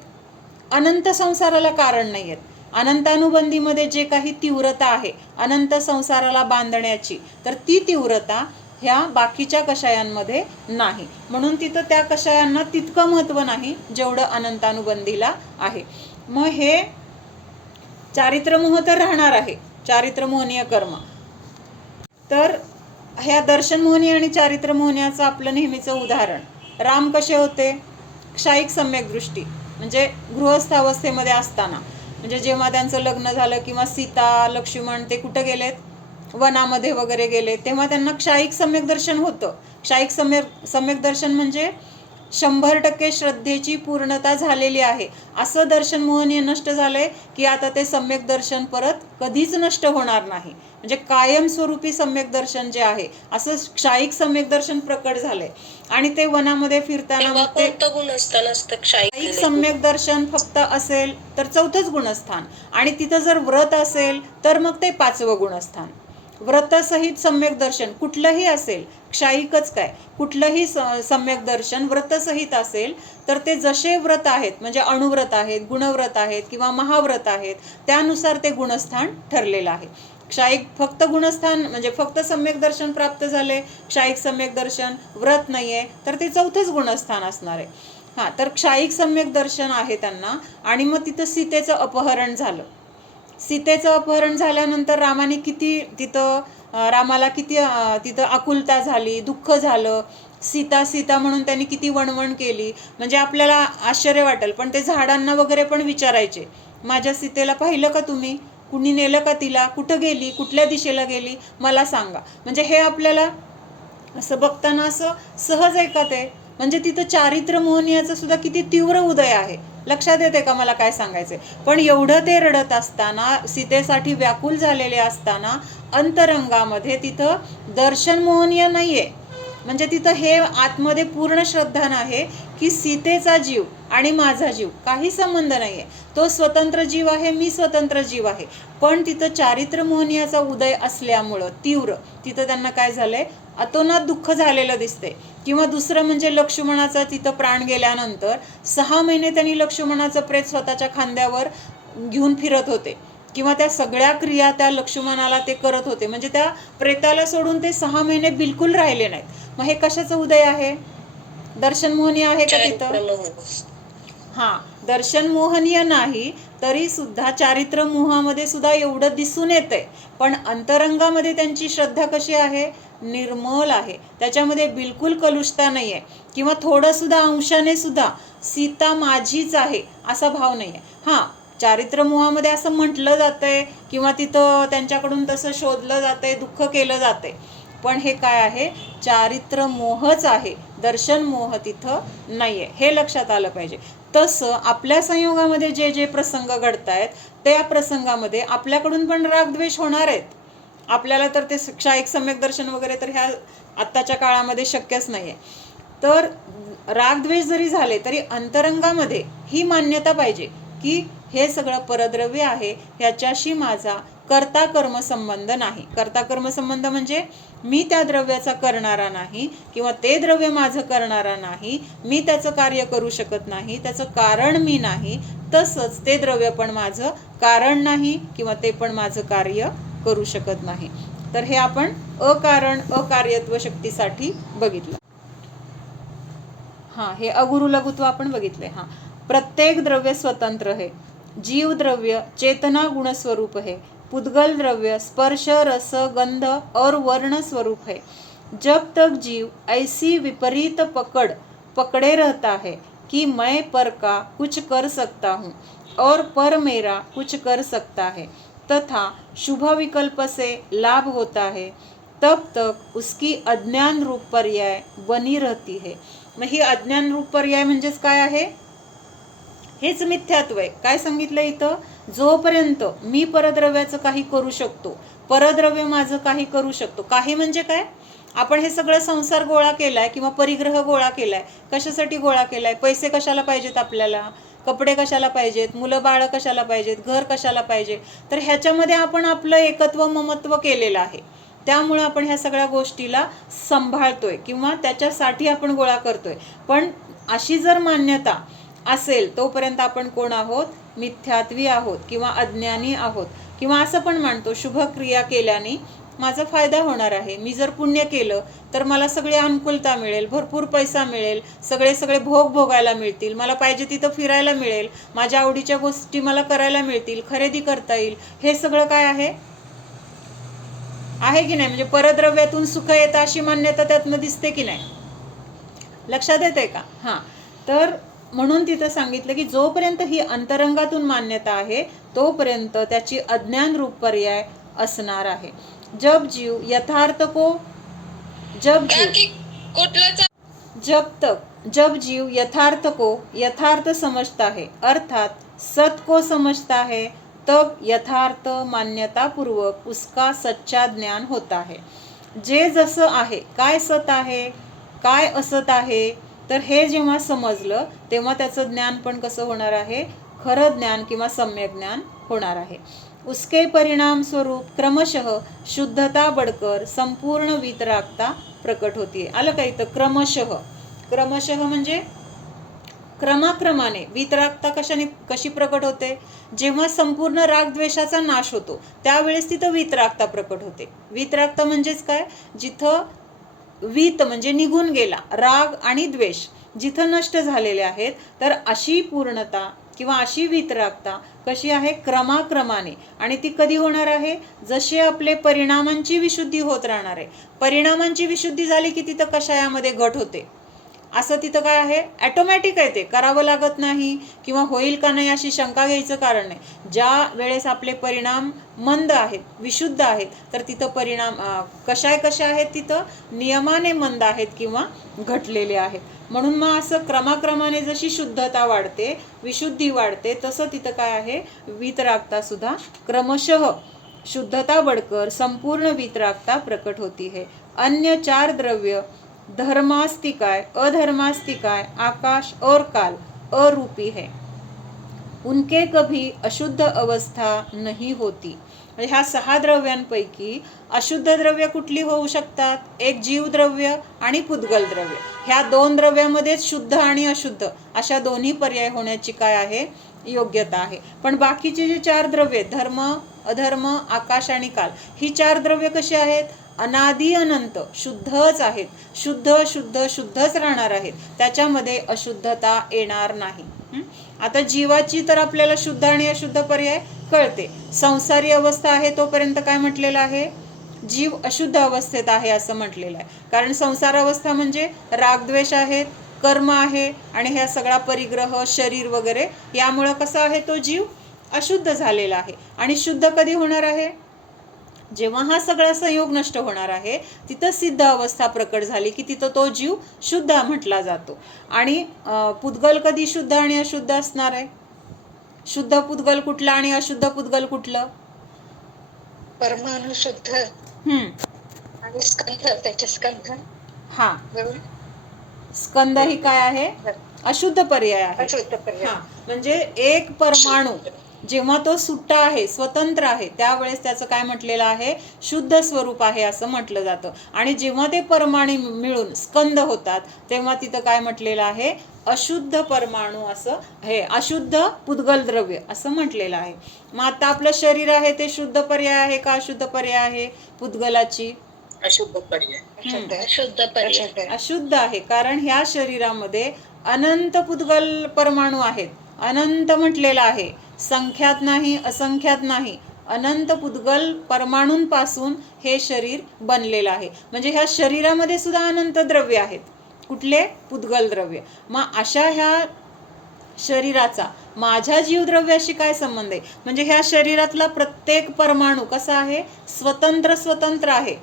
अनंत संसाराला कारण नाही आहेत. अनंतानुबंधीमध्ये जे काही तीव्रता आहे अनंत संसाराला बांधण्याची, तर ती तीव्रता ह्या बाकीच्या कषायांमध्ये नाही. म्हणून तिथं त्या कषायांना तितकं महत्त्व नाही जेवढं अनंतानुबंधीला आहे. मग हे चारित्र्यमोह तर राहणार आहे, चारित्र्यमोहनीय कर्म. तर ह्या दर्शनमोहनी आणि चारित्र्यमोहनीयाचं आपलं नेहमीचं उदाहरण, राम कसे होते? क्षायिक सम्यक दृष्टी, म्हणजे गृहस्थावस्थेमध्ये असताना, म्हणजे जेव्हा त्यांचं लग्न झालं किंवा सीता, लक्ष्मण ते कुठं गेलेत? वनामध्ये वगैरे गेले, तेव्हा त्यांना क्षायिक सम्यक दर्शन होतं. क्षायिक सम्यक दर्शन म्हणजे 100% श्रद्धेची पूर्णता झालेली आहे असं दर्शन मोहनीय नष्ट झालंय, की आता ते सम्यक दर्शन परत कधीच नष्ट होणार नाही. म्हणजे कायमस्वरूपी सम्यक दर्शन जे आहे असं क्षायिक सम्यक दर्शन प्रकट झालंय. आणि ते वनामध्ये फिरताना मग ते गुणस्थान असतं क्षायिक सम्यक दर्शन फक्त असेल तर 4थंच गुणस्थान, आणि तिथं जर व्रत असेल तर मग ते 5वं गुणस्थान. व्रतसहित सम्यक दर्शन कुठलंही असेल, क्षायिकच काय, कुठलंही सम्यक दर्शन व्रतसहित असेल तर ते जसे व्रत आहेत, म्हणजे अणुव्रत आहेत, गुणव्रत आहेत किंवा महाव्रत आहेत, त्यानुसार ते गुणस्थान ठरलेलं आहे. क्षायिक फक्त गुणस्थान म्हणजे फक्त सम्यक दर्शन प्राप्त झाले, क्षायिक सम्यक दर्शन, व्रत नाही आहे, तर ते 4थंच गुणस्थान असणार आहे. हां, तर क्षायिक सम्यक दर्शन आहे त्यांना. आणि मग तिथं सीतेचं अपहरण झालं. सीतेचं अपहरण झाल्यानंतर रामाने किती तिथं, रामाला किती तिथं आकुलता झाली, दुःख झालं. सीता सीता म्हणून त्यांनी किती वणवण केली. म्हणजे आपल्याला आश्चर्य वाटेल, पण ते झाडांना वगैरे पण विचारायचे, माझ्या सीतेला पाहिलं का तुम्ही? कुणी नेलं का तिला, कुठं गेली, कुठल्या दिशेला गेली, मला सांगा. म्हणजे हे आपल्याला असं बघताना असं सहज ऐकत आहे. म्हणजे तिथं चारित्र्य मोहनीयाचं सुद्धा किती तीव्र उदय आहे. लक्षात येते का मला काय सांगायचंय. पण एवढं ते रडत असताना, सीतेसाठी व्याकुल झालेले असताना अंतरंगामध्ये तिथं दर्शन मोहनीय नाहीये. म्हणजे तिथं हे आतमध्ये पूर्ण श्रद्धान आहे की सीतेचा जीव आणि माझा जीव काही संबंध नाहीये. तो स्वतंत्र जीव आहे, मी स्वतंत्र जीव आहे. पण तिथं चारित्र्य मोहनीयाचा उदय असल्यामुळं तीव्र तिथं त्यांना काय झालंय, अतोनात दुःख झालेलं दिसते. किंवा दुसरं म्हणजे लक्ष्मणाचा तिथं प्राण गेल्यानंतर 6 महिने त्यांनी लक्ष्मणाचं प्रेत स्वतःच्या खांद्यावर घेऊन फिरत होते. किंवा त्या सगळ्या क्रिया त्या लक्ष्मणाला ते करत होते. म्हणजे त्या प्रेताला सोडून ते 6 महिने बिलकुल राहिले नाहीत. मग हे कशाचं उदय आहे, दर्शन मोहनीय आहे का तिथं? हा, दर्शन मोहनीय नाही तरी सुद्धा चारित्र्य मोहामध्ये सुद्धा एवढं दिसून येतंय. पण अंतरंगामध्ये त्यांची श्रद्धा कशी आहे, निर्मल आहे. त्याच्यामध्ये बिलकुल कलुषता नाहीये. किंवा थोडं सुद्धा अंशाने सुद्धा सीता माझीच आहे असा भाव नाहीये. हा, चारित्र्य मोहामध्ये असं म्हटलं जातंय किंवा तिथं त्यांच्याकडून तसं शोधलं जातंय, दुःख केलं जातंय. पण हे काय आहे, चारित्र्य मोहच आहे, दर्शन मोह तिथं नाहीये. हे लक्षात आलं पाहिजे. तसं आपल्या संयोगामध्ये जे जे प्रसंग घडतायत त्या प्रसंगामध्ये आपल्याकडून पण रागद्वेष होणार आहेत. आपल्याला तर ते क्षायिक सम्यक दर्शन वगैरे तर ह्या आत्ताच्या काळामध्ये शक्यच नाहीये. तर रागद्वेष जरी झाले तरी अंतरंगामध्ये ही मान्यता पाहिजे की हे सगळं परद्रव्य आहे, ह्याच्याशी माझा कर्ता कर्म संबंध नाही. कर्ता कर्म संबंध म्हणजे मी त्या द्रव्याचा करणारा नाही किंवा ते द्रव्य माझं करणारा नाही, मी त्याचं कार्य करू शकत नाही, त्याचं कारण मी नाही. तसंच ते द्रव्य पण माझं कारण नाही किंवा ते पण माझं कार्य करू शकत नाही. तर हे आपण अकारण अकार्यत्व शक्तीसाठी बघितलं. हां, हे अगुरु लघुत्व आपण बघितले. हां, प्रत्येक द्रव्य स्वतंत्र है, जीव द्रव्य चेतना गुण स्वरूप है, पुद्गल द्रव्य स्पर्श रस गंध और वर्ण स्वरूप है. जब तक जीव ऐसी विपरीत पकड़े रहता है कि मैं पर का कुछ कर सकता हूँ और पर मेरा कुछ कर सकता है तथा शुभ विकल्प से लाभ होता है, तब तक उसकी अज्ञान रूप पर्याय बनी रहती है. मग ही अज्ञान रूप पर्याय म्हणजेच काय आहे, हेच मिथ्यात्व आहे. काय सांगितलं इथं, जोपर्यंत मी परद्रव्याचं काही करू शकतो, परद्रव्य माझं काही करू शकतो. काही म्हणजे काय, आपण हे सगळं संसार गोळा केलाय किंवा परिग्रह गोळा केलाय. कशासाठी गोळा केलाय, पैसे कशाला पाहिजेत आपल्याला, कपडे कशाला पाहिजेत, मुलं बाळ कशाला पाहिजेत, घर कशाला पाहिजे. तर ह्याच्यामध्ये आपण आपलं एकत्व ममत्व केलेलं आहे. त्यामुळं आपण ह्या सगळ्या गोष्टीला सांभाळतोय किंवा त्याच्यासाठी आपण गोळा करतोय. पण अशी जर मान्यता असेल तोपर्यंत आपण कोण आहोत, मिथ्यात्वी आहोत किंवा अज्ञानी आहोत. किंवा असं पण मानतो शुभ क्रिया केल्याने माझा फायदा होणार आहे, मी जर पुण्य केलं तर मला सगळी अनुकूलता मिळेल, भरपूर पैसा मिळेल, सगळे भोग भोगायला मिळतील, मला पाहिजे तिथं फिरायला मिळेल, माझ्या आवडीच्या गोष्टी मला करायला मिळतील, खरेदी करता येईल. हे सगळं काय आहे की नाही, म्हणजे परद्रव्यातून सुख येतं अशी मान्यता त्यातनं दिसते की नाही, लक्षात येते का? हां, तर म्हणून तिथं सांगितलं की जोपर्यंत ही अंतरंगातून मान्यता आहे तोपर्यंत त्याची अज्ञान रूप पर्याय असणार आहे. जब जीव यथार्थ को जब जीव यथार्थ को यथार्थ समझता है अर्थात सत को समझता है, तब यथार्थ मान्यता पूर्वक उसका सच्चा ज्ञान होता है. जे जसं आहे, काय सत आहे काय असत आहे, तर हे जेव्हा समजलं तेव्हा त्याचं ज्ञान पण कसं होणार आहे, खरं ज्ञान किंवा सम्यक ज्ञान होणार आहे. उसके परिणाम स्वरूप क्रमशः शुद्धता बढ़कर संपूर्ण वीतरागता प्रकट होती. आलं का इथं, क्रमशः म्हणजे क्रमाक्रमाने. वीतरागता कशी प्रकट होते, जेव्हा संपूर्ण रागद्वेषाचा नाश होतो त्यावेळेस तिथं वीतरागता प्रकट होते. वीतरागता म्हणजेच काय, जिथं वीत म्हणजे निघून गेला, राग आणि द्वेष जिथं नष्ट झालेले आहेत, तर अशी पूर्णता किंवा अशी वीतरागता कशी आहे, क्रमाक्रमाने. आणि ती कधी होणार आहे, जसे आपले परिणामांची विशुद्धी होत राहणार आहे. परिणामांची विशुद्धी झाली की तिथं कशायामध्ये घट होते, असं तिथं काय आहे, ॲटोमॅटिक आहे, ते करावं लागत नाही किंवा होईल का नाही अशी शंका घ्यायचं कारण नाही. ज्या वेळेस आपले परिणाम मंद आहेत, विशुद्ध आहेत, तर तिथं परिणाम कशा आहेत, तिथं नियमाने मंद आहेत किंवा घटलेले आहेत. म्हणून मग असं क्रमाक्रमाने जशी शुद्धता वाढते, विशुद्धी वाढते, तसं तिथं काय आहे, वीतरागता सुद्धा क्रमशः शुद्धता बढ़कर संपूर्ण वीतरागता प्रकट होती है. अन्य 4 द्रव्य धर्मास्तिकाय, अधर्मास्तिकाय, आकाश और काल अरूपी है, उनके कभी अशुद्ध अवस्था नहीं होती. ह्या 6 द्रव्यांपैकी अशुद्ध द्रव्य कुठली होऊ शकतात, एक जीव द्रव्य आणि पुद्गल द्रव्य. ह्या 2 द्रव्यामध्येच शुद्ध आणि अशुद्ध अशा दोन्ही पर्याय होण्याची काय आहे, योग्यता आहे. पण बाकीचे जे 4 द्रव्य धर्म, अधर्म, आकाश आणि काल, ही 4 द्रव्य कशी आहेत, अनादि अनंत शुद्धच आहेत, शुद्ध शुद्ध शुद्धच राहणार आहेत, त्याच्यामध्ये अशुद्धता येणार नाही. आता जीवाची तर आपल्याला शुद्ध आणि अशुद्ध पर्याय कळते. संसारी अवस्था आहे तोपर्यंत काय म्हटलेलं आहे, जीव अशुद्ध अवस्थेत आहे असं म्हटलेलं आहे. कारण संसार अवस्था म्हणजे रागद्वेष आहेत, कर्म आहे आणि ह्या सगळा परिग्रह, शरीर वगैरे, यामुळं कसा आहे, तो जीव अशुद्ध झालेला आहे. आणि शुद्ध कधी होणार आहे, जेव्हा हा सगळा संयोग नष्ट होणार आहे, तिथं सिद्ध अवस्था प्रकट झाली की तिथं तो जीव शुद्ध म्हटला जातो. आणि पुद्गल कधी शुद्ध आणि अशुद्ध असणार आहे, शुद्ध पुद्गल कुठला आणि अशुद्ध पुद्गल कुठलं, परमाणु शुद्ध आणि स्कंध, त्याचे स्कंध. हा, स्कंद ही काय आहे, अशुद्ध पर्याय आहे. अशुद्ध पर्याय. म्हणजे एक परमाणू जेव्हा तो सुट्टा आहे, स्वतंत्र आहे, त्यावेळेस त्याचं काय म्हटलेलं आहे, शुद्ध स्वरूप आहे असं म्हटलं जातं. आणि जेव्हा ते परमाणू मिळून स्कंद होतात, तेव्हा तिथं काय म्हटलेलं आहे, अशुद्ध परमाणू असं हे, अशुद्ध पुद्गल द्रव्य असं म्हटलेलं आहे. मग आता आपलं शरीर आहे ते शुद्ध पर्याय आहे का अशुद्ध पर्याय आहे, पुद्गलाची अशुद्ध पर्याय. अशुद्ध पर्याय. अशुद्ध आहे. कारण ह्या शरीरामध्ये अनंत पुद्गल परमाणू आहेत, अनंत म्हटलेलं आहे, संख्यात नाही, असंख्यात नाही, अनंत पुद्गल परमाणूंपासून हे शरीर बनलेलं आहे. म्हणजे ह्या शरीरामध्ये सुद्धा अनंत द्रव्य आहेत. कुठले, पुद्गल द्रव्य. मग अशा ह्या शरीराचा माझ्या जीवद्रव्याशी काय संबंध आहे, म्हणजे ह्या शरीरातला प्रत्येक परमाणू कसा आहे, स्वतंत्र स्वतंत्र आहे.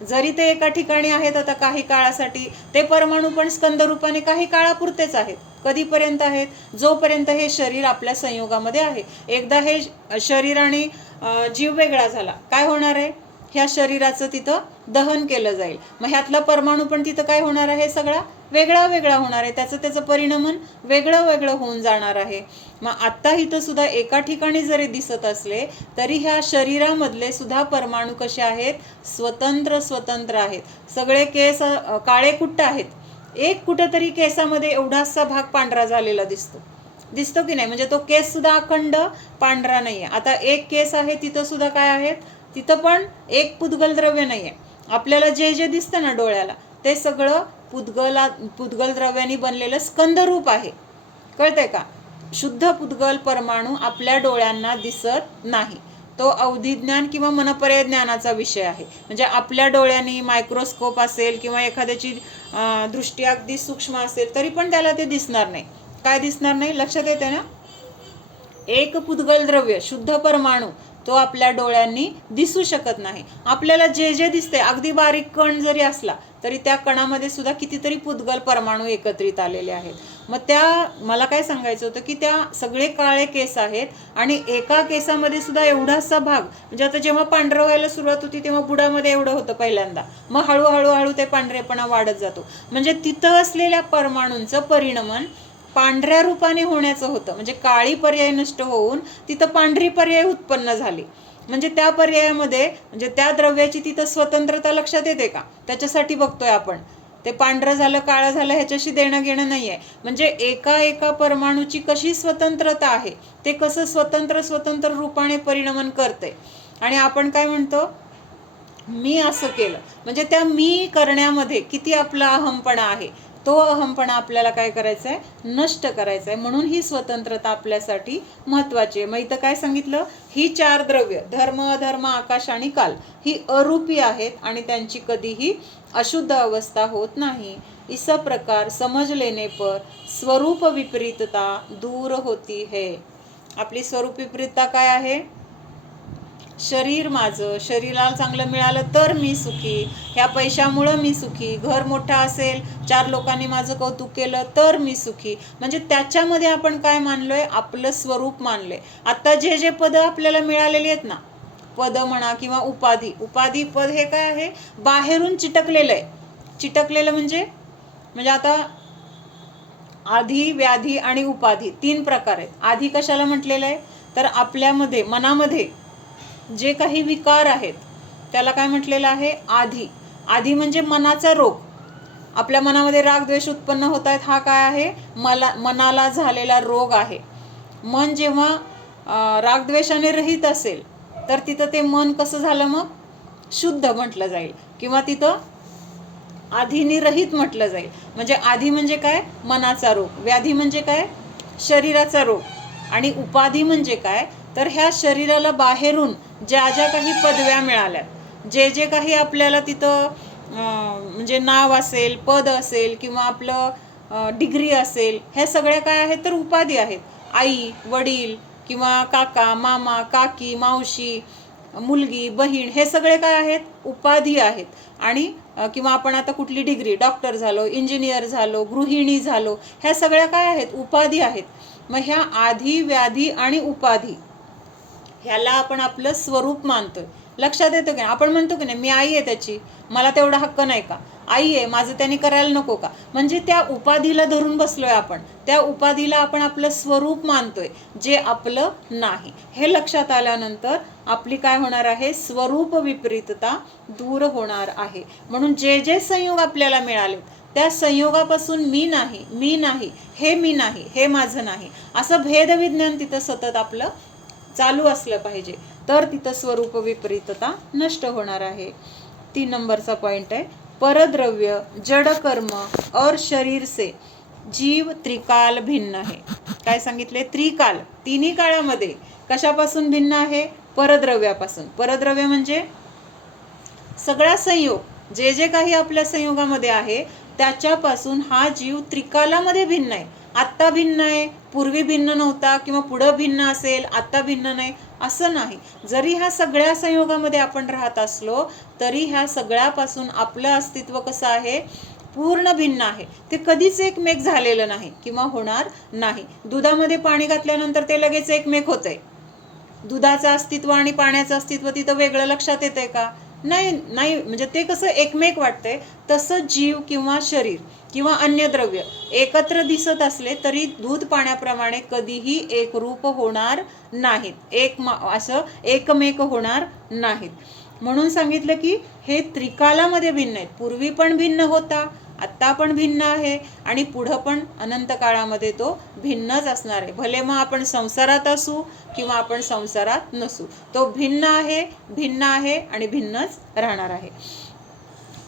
जरी ते एका ठिकाणी आहेत आता काही काळासाठी, ते परमाणू पण स्कंद रूपाने काही काळापुरतेच आहेत. कधीपर्यंत आहेत, जोपर्यंत हे शरीर आपल्या संयोगामध्ये आहे. एकदा हे शरीर आणि जीव वेगळा झाला, काय होणार आहे, ह्या शरीराचं तिथं दहन केलं जाईल. मग ह्यातला परमाणू पण तिथं काय होणार आहे, सगळा वेगळा वेगळा होणार आहे, त्याचं परिणमन वेगळं वेगळं होऊन जाणार आहे. मग आत्ता इथं सुद्धा एका ठिकाणी जरी दिसत असले तरी ह्या शरीरामधले सुद्धा परमाणू कसे आहेत, स्वतंत्र स्वतंत्र आहेत. सगळे केस काळे कुट्ट आहेत, एक कुठंतरी केसामध्ये एवढासा भाग पांढरा झालेला दिसतो की नाही, म्हणजे तो केस सुद्धा अखंड पांढरा नाहीये. आता एक केस आहे तिथं सुद्धा काय आहेत, तिथं पण एक पुद्गल द्रव्य नाहीये. आपल्याला जे जे दिसतं ना डोळ्याला, ते सगळं पुद्गल द्रव्याने बनलेलं स्कंद रूप आहे. कळतंय का, शुद्ध पुद्गल परमाणू आपल्या डोळ्यांना दिसत नाही. तो अवधिज्ञान किंवा मनपर्याय ज्ञानाचा विषय आहे. म्हणजे आपल्या डोळ्यांनी मायक्रोस्कोप असेल किंवा एखाद्याची दृष्टी अगदी सूक्ष्म असेल तरी पण त्याला ते दिसणार नाही. काय दिसणार नाही, लक्षात येते ना. एक पुद्गल द्रव्य शुद्ध परमाणू तो आपल्या डोळ्यांनी दिसू शकत नाही. आपल्याला जे जे दिसते, अगदी बारीक कण जरी असला तरी त्या कणामध्ये सुद्धा कितीतरी पुद्गल परमाणू एकत्रित आलेले आहेत. मग मला काय सांगायचं होतं की त्या सगळे काळे केस आहेत आणि एका केसामध्ये सुद्धा एवढासा भाग, म्हणजे आता जेव्हा पांढरं व्हायला सुरुवात होती तेव्हा बुडामध्ये एवढं होतं पहिल्यांदा, मग हळूहळू ते पांढरेपणा वाढत जातो. म्हणजे तिथं असलेल्या परमाणूंचं परिणमन पांढऱ्या रूपाने होण्याचं होतं. म्हणजे काळी पर्याय नष्ट होऊन तिथं पांढरी पर्याय उत्पन्न झाली. म्हणजे त्या पर्यायामध्ये, म्हणजे त्या द्रव्याची तिथं स्वतंत्रता लक्षात येते का, त्याच्यासाठी बघतोय आपण. ते पांढरं झालं काळं झालं ह्याच्याशी देणं घेणं नाही आहे. म्हणजे एका परमाणूची कशी स्वतंत्रता आहे, ते कसं स्वतंत्र रूपाने परिणमन करते. आणि आपण काय म्हणतो, मी असं केलं, म्हणजे त्या मी करण्यामध्ये किती आपला अहमपणा आहे, तो अहमपणा आपल्याला काय करायचा आहे, नष्ट करायचा आहे. म्हणून ही स्वतंत्रता आपल्यासाठी महत्त्वाची आहे. मग इथं काय सांगितलं, ही 4 द्रव्य धर्म, अधर्म, आकाश आणि काल ही अरूपी आहेत आणि त्यांची कधीही अशुद्ध अवस्था होत नाही. इस प्रकार समझ लेने पर स्वरूप विपरीतता दूर होती है. आपली स्वरूप विपरीतता काय आहे? शरीर माझं, शरीराला चांगलं मिळालं तर मी सुखी, ह्या पैशामुळं मी सुखी, घर मोठा असेल, 4 लोकांनी माझं कौतुक केलं तर मी सुखी. म्हणजे त्याच्यामध्ये आपण काय मानलोय? आपलं स्वरूप मानलंय. आता जे जे पद आपल्याला मिळालेली आहेत ना, पद म्हणा किंवा उपाधी, उपाधी पद हे काय आहे? बाहेरून चिटकलेलं आहे. चिटकलेलं म्हणजे आता आधी, व्याधी आणि उपाधी 3 प्रकार आहेत. आधी कशाला म्हटलेलं आहे? तर आपल्यामध्ये, मनामध्ये जे काही विकार आहेत त्याला काय म्हटलेलं आहे? आधी. आधी म्हणजे मनाचा रोग. आपल्या मनामध्ये राग द्वेष उत्पन्न होत आहेत, हा काय आहे? मनाला झालेला रोग आहे. मन जेव्हा रागद्वेषाने रहित असेल तर तिथं ते मन कसं झालं? मग शुद्ध म्हटलं जाईल, किंवा तिथं आधीनी रहित म्हटलं जाईल. म्हणजे आधी म्हणजे काय? मनाचा रोग. व्याधी म्हणजे काय? शरीराचा रोग. आणि उपाधी म्हणजे काय? तर ह्या शरीराला बाहेरून ज्या ज्या काही पदव्या मिळाल्या, जे जे काही आपल्याला तिथं म्हणजे नाव असेल, पद असेल, किंवा आपलं डिग्री असेल, ह्या सगळ्या काय आहेत? तर उपाधी आहेत. आई, वडील, किंवा काका, मामा, काकी, मावशी, मुलगी, बहीण, हे सगळे काय आहेत? उपाधी आहेत. आणि किंवा आपण आता कुठली डिग्री, डॉक्टर झालो, इंजिनियर झालो, गृहिणी झालो, ह्या सगळ्या काय आहेत? उपाधी आहेत. मग ह्या आधी, व्याधी आणि उपाधी ह्याला आपण आपलं स्वरूप मानतोय. लक्षात येतं की नाही? आपण म्हणतो की नाही, मी आई आहे त्याची, मला तेवढा हक्क नाही का? आई आहे, माझं त्यांनी करायला नको का? म्हणजे त्या उपाधीला धरून बसलोय आपण. त्या उपाधीला आपण आपलं स्वरूप मानतोय, जे आपलं नाही. हे लक्षात आल्यानंतर आपली काय होणार आहे? स्वरूप विपरीतता दूर होणार आहे. म्हणून जे जे संयोग आपल्याला मिळाले त्या संयोगापासून मी नाही, मी नाही, हे मी नाही, हे माझं नाही, असं भेदविज्ञान तिथं सतत आपलं चालू असलं पाहिजे. तर तिथं स्वरूप विपरीतता नष्ट होणार आहे. 3 नंबरचा पॉइंट आहे, परद्रव्य, जड़ कर्म और शरीर से जीव त्रिकाल भिन्न है. काय सांगितले? त्रिकाल, तिन्ही काळामध्ये कशापासून भिन्न आहे? परद्रव्यापासून. परद्रव्य म्हणजे सगळा संयोग, जे जे काही आपल्या संयोगामध्ये आहे त्याच्यापासून हा जीव त्रिकालामध्ये भिन्न आहे. आत्ता भिन्न आहे, पूर्वी भिन्न नव्हता, किंवा पुढं भिन्न असेल, आत्ता भिन्न नाही, असं नाही. जरी ह्या सगळ्या संयोगामध्ये आपण राहत असलो तरी ह्या सगळ्यापासून आपलं अस्तित्व कसं आहे? पूर्ण भिन्न आहे. ते कधीच एकमेक झालेलं नाही किंवा होणार नाही. दुधामध्ये पाणी घातल्यानंतर ते लगेच एकमेक होतंय. दुधाचं अस्तित्व आणि पाण्याचं अस्तित्व तिथं वेगळं लक्षात येतंय का? नाही. म्हणजे ते कसं एकमेक वाटतंय, तसं जीव किंवा शरीर किंवा अन्य द्रव्य एकत्र दिसत असले तरी दूध पाण्याप्रमाणे कधीही एकरूप होणार नाहीत, असं एकमेक होणार नाहीत. म्हणून सांगितलं की हे त्रिकालामध्ये भिन्न आहेत. पूर्वी पण भिन्न होता, आत्ता पण भिन्न आहे, आणि पुढं पण अनंत काळामध्ये तो भिन्नच असणार आहे. भले मग आपण संसारात असू किंवा आपण संसारात नसू, तो भिन्न आहे आणि भिन्नच राहणार आहे.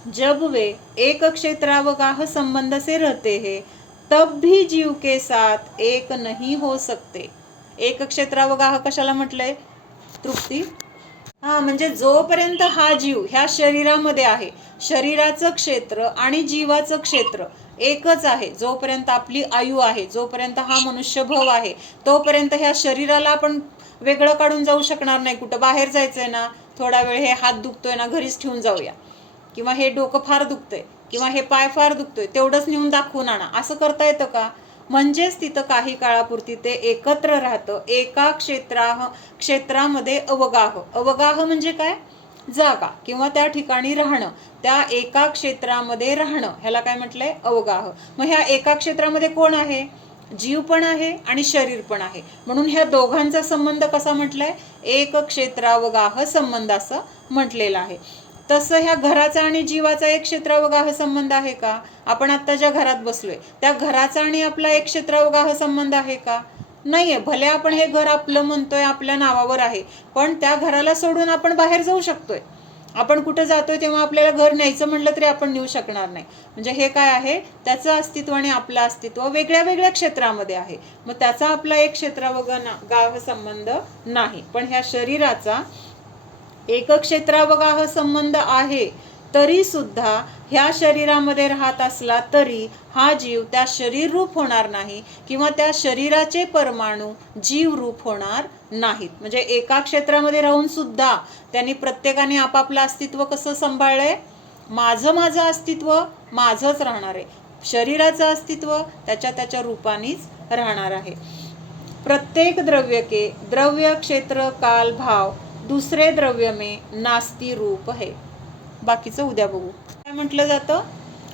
जब वे एक क्षेत्रावगाह संबंध से रहते हैं तब भी जीव के साथ एक नहीं हो सकते. एक क्षेत्रावगाह कशाला म्हटलंय? तृप्ती. म्हणजे जोपर्यंत हा जीव ह्या शरीरामध्ये आहे, शरीराचं क्षेत्र आणि जीवाचं क्षेत्र एकच आहे, जोपर्यंत आपली आयु आहे, जोपर्यंत हा मनुष्यभव आहे, तोपर्यंत ह्या शरीराला आपण वेगळं काढून जाऊ शकणार नाही. कुठं बाहेर जायचंय ना, थोडा वेळ हे हात दुखतोय ना, घरीच ठेवून जाऊया, किंवा हे डोकं फार दुखतंय, किंवा हे पाय फार दुखतोय, तेवढंच नेऊन दाखवून आणा, असं करता येतं का? म्हणजेच तिथं काही काळापुरती ते एकत्र राहतं. एका क्षेत्रामध्ये अवगाह म्हणजे काय? जागा किंवा त्या ठिकाणी राहणं. त्या एका क्षेत्रामध्ये राहणं ह्याला काय म्हटलंय? अवगाह. मग ह्या एका क्षेत्रामध्ये कोण आहे? जीव पण आहे आणि शरीर पण आहे. म्हणून ह्या दोघांचा संबंध कसा म्हटलाय? एक क्षेत्रावगाह संबंध असं म्हटलेलं आहे. तसं ह्या घराचा आणि जीवाचा एक क्षेत्रावगाह संबंध आहे का? आपण आत्ता ज्या घरात बसलोय त्या घराचा आणि आपला एक क्षेत्रावगाह संबंध आहे का? नाहीये. भले आपण हे घर आपलं म्हणतोय, आपल्या नावावर आहे, पण त्या घराला सोडून आपण बाहेर जाऊ शकतोय. आपण कुठं जातोय तेव्हा आपल्याला घर न्यायचं म्हटलं तरी आपण नेऊ शकणार नाही. म्हणजे हे काय आहे? त्याचं अस्तित्व आणि आपलं अस्तित्व वेगळ्या वेगळ्या क्षेत्रामध्ये आहे. मग त्याचा आपला एक क्षेत्रावगाह संबंध नाही. पण ह्या शरीराचा एक क्षेत्रावगाह संबंध आहे, तरी सुद्धा ह्या शरीरामध्ये राहत असला तरी हा जीव त्या शरीर रूप होणार नाही किंवा त्या शरीराचे परमाणू जीव रूप होणार नाहीत. म्हणजे एका क्षेत्रामध्ये राहून सुद्धा त्यांनी प्रत्येकाने आपापलं अस्तित्व कसं सांभाळलंय? माझं अस्तित्व माझंच राहणार आहे. शरीराचं अस्तित्व त्याच्या रूपानेच राहणार आहे. प्रत्येक द्रव्य के द्रव्य क्षेत्र काल भाव दुसरे द्रव्य में नास्ती रूप है. बाकीचं उद्या बघू. काय म्हटलं जातं?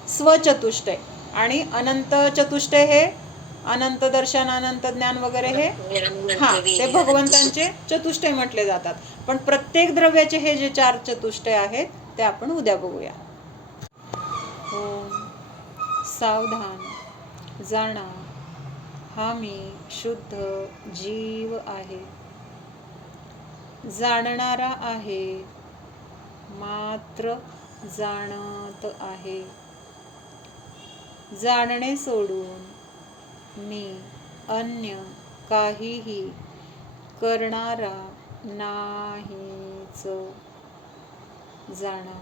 स्वचतुष्टय आणि अनंत चतुष्टय हे अनंत दर्शन, अनंत ज्ञान वगैरे हे ते भगवंतांचे चतुष्टय म्हटले जातात. पण प्रत्येक द्रव्याचे हे जे 4 चतुष्टय आहेत ते आपण उद्या बघूया. ओम सावधान जाणा, हा मी शुद्ध जीव आहे. जाणणारा आहे, मात्र जाणत आहे. जाणणे सोडून मी अन्य काहीही करणारा नाहीच. जाणा.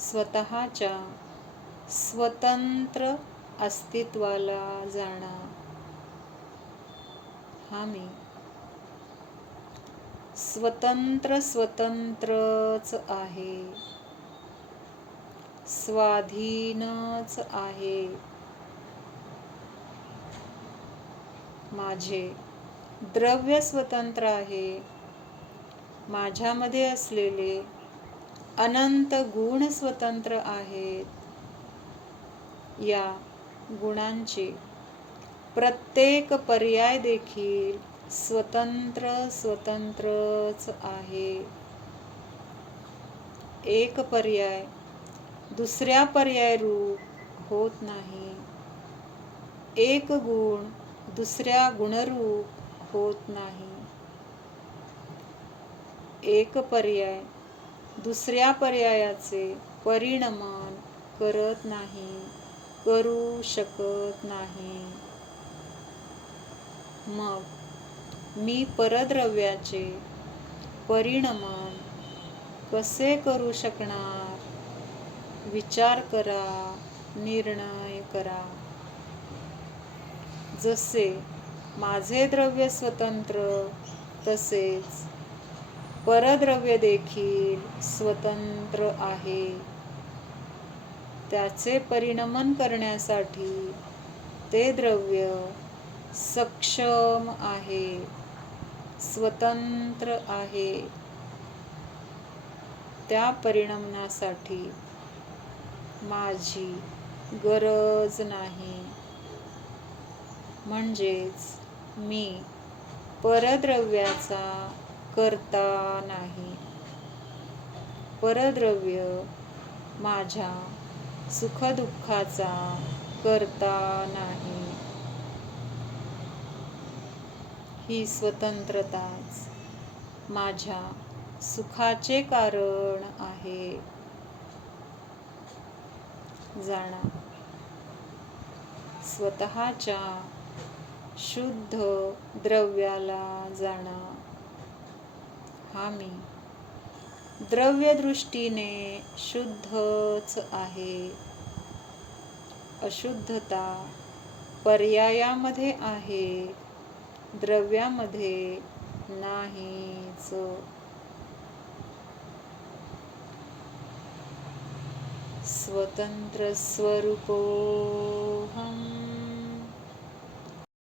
स्वतःच्या स्वतंत्र अस्तित्वाला जाणा. हा मी स्वतंत्रच आहे, स्वाधीनच आहे. माझे द्रव्य स्वतंत्र आहे. माझ्यामध्ये असलेले अनंत गुण स्वतंत्र आहेत. या गुणांचे प्रत्येक पर्याय देखील स्वतंत्रच आहे. एक पर्याय दुसऱ्या पर्याय रूप होत नाही. एक गुण दुसऱ्या गुणरूप होत नाही. एक पर्याय दुसऱ्या पर्यायाचे परिणमन करत नाही, करू शकत नाही. मग मी परद्रव्याचे परिणमन कसे करू शकणार? विचार करा, निर्णय करा. जसे माझे द्रव्य स्वतंत्र तसेच परद्रव्य देखील स्वतंत्र आहे. त्याचे परिणमन करण्यासाठी ते द्रव्य सक्षम आहे, स्वतंत्र आहे. त्या परिणमनासाठी माझी गरज नाही. म्हणजेच मी परद्रव्याचा कर्ता नाही. परद्रव्य माझ्या सुखदुःखाचा कर्ता नाही. ही स्वतंत्रताच माझ्या सुखाचे कारण आहे. जाणा. स्वतःच्या शुद्ध द्रव्याला जाणा. हा मी द्रव्यदृष्टीने शुद्धच आहे. अशुद्धता पर्यायामध्ये आहे, द्रव्यामध्ये नाहीच. स्वतंत्र स्वरूपोऽहम्.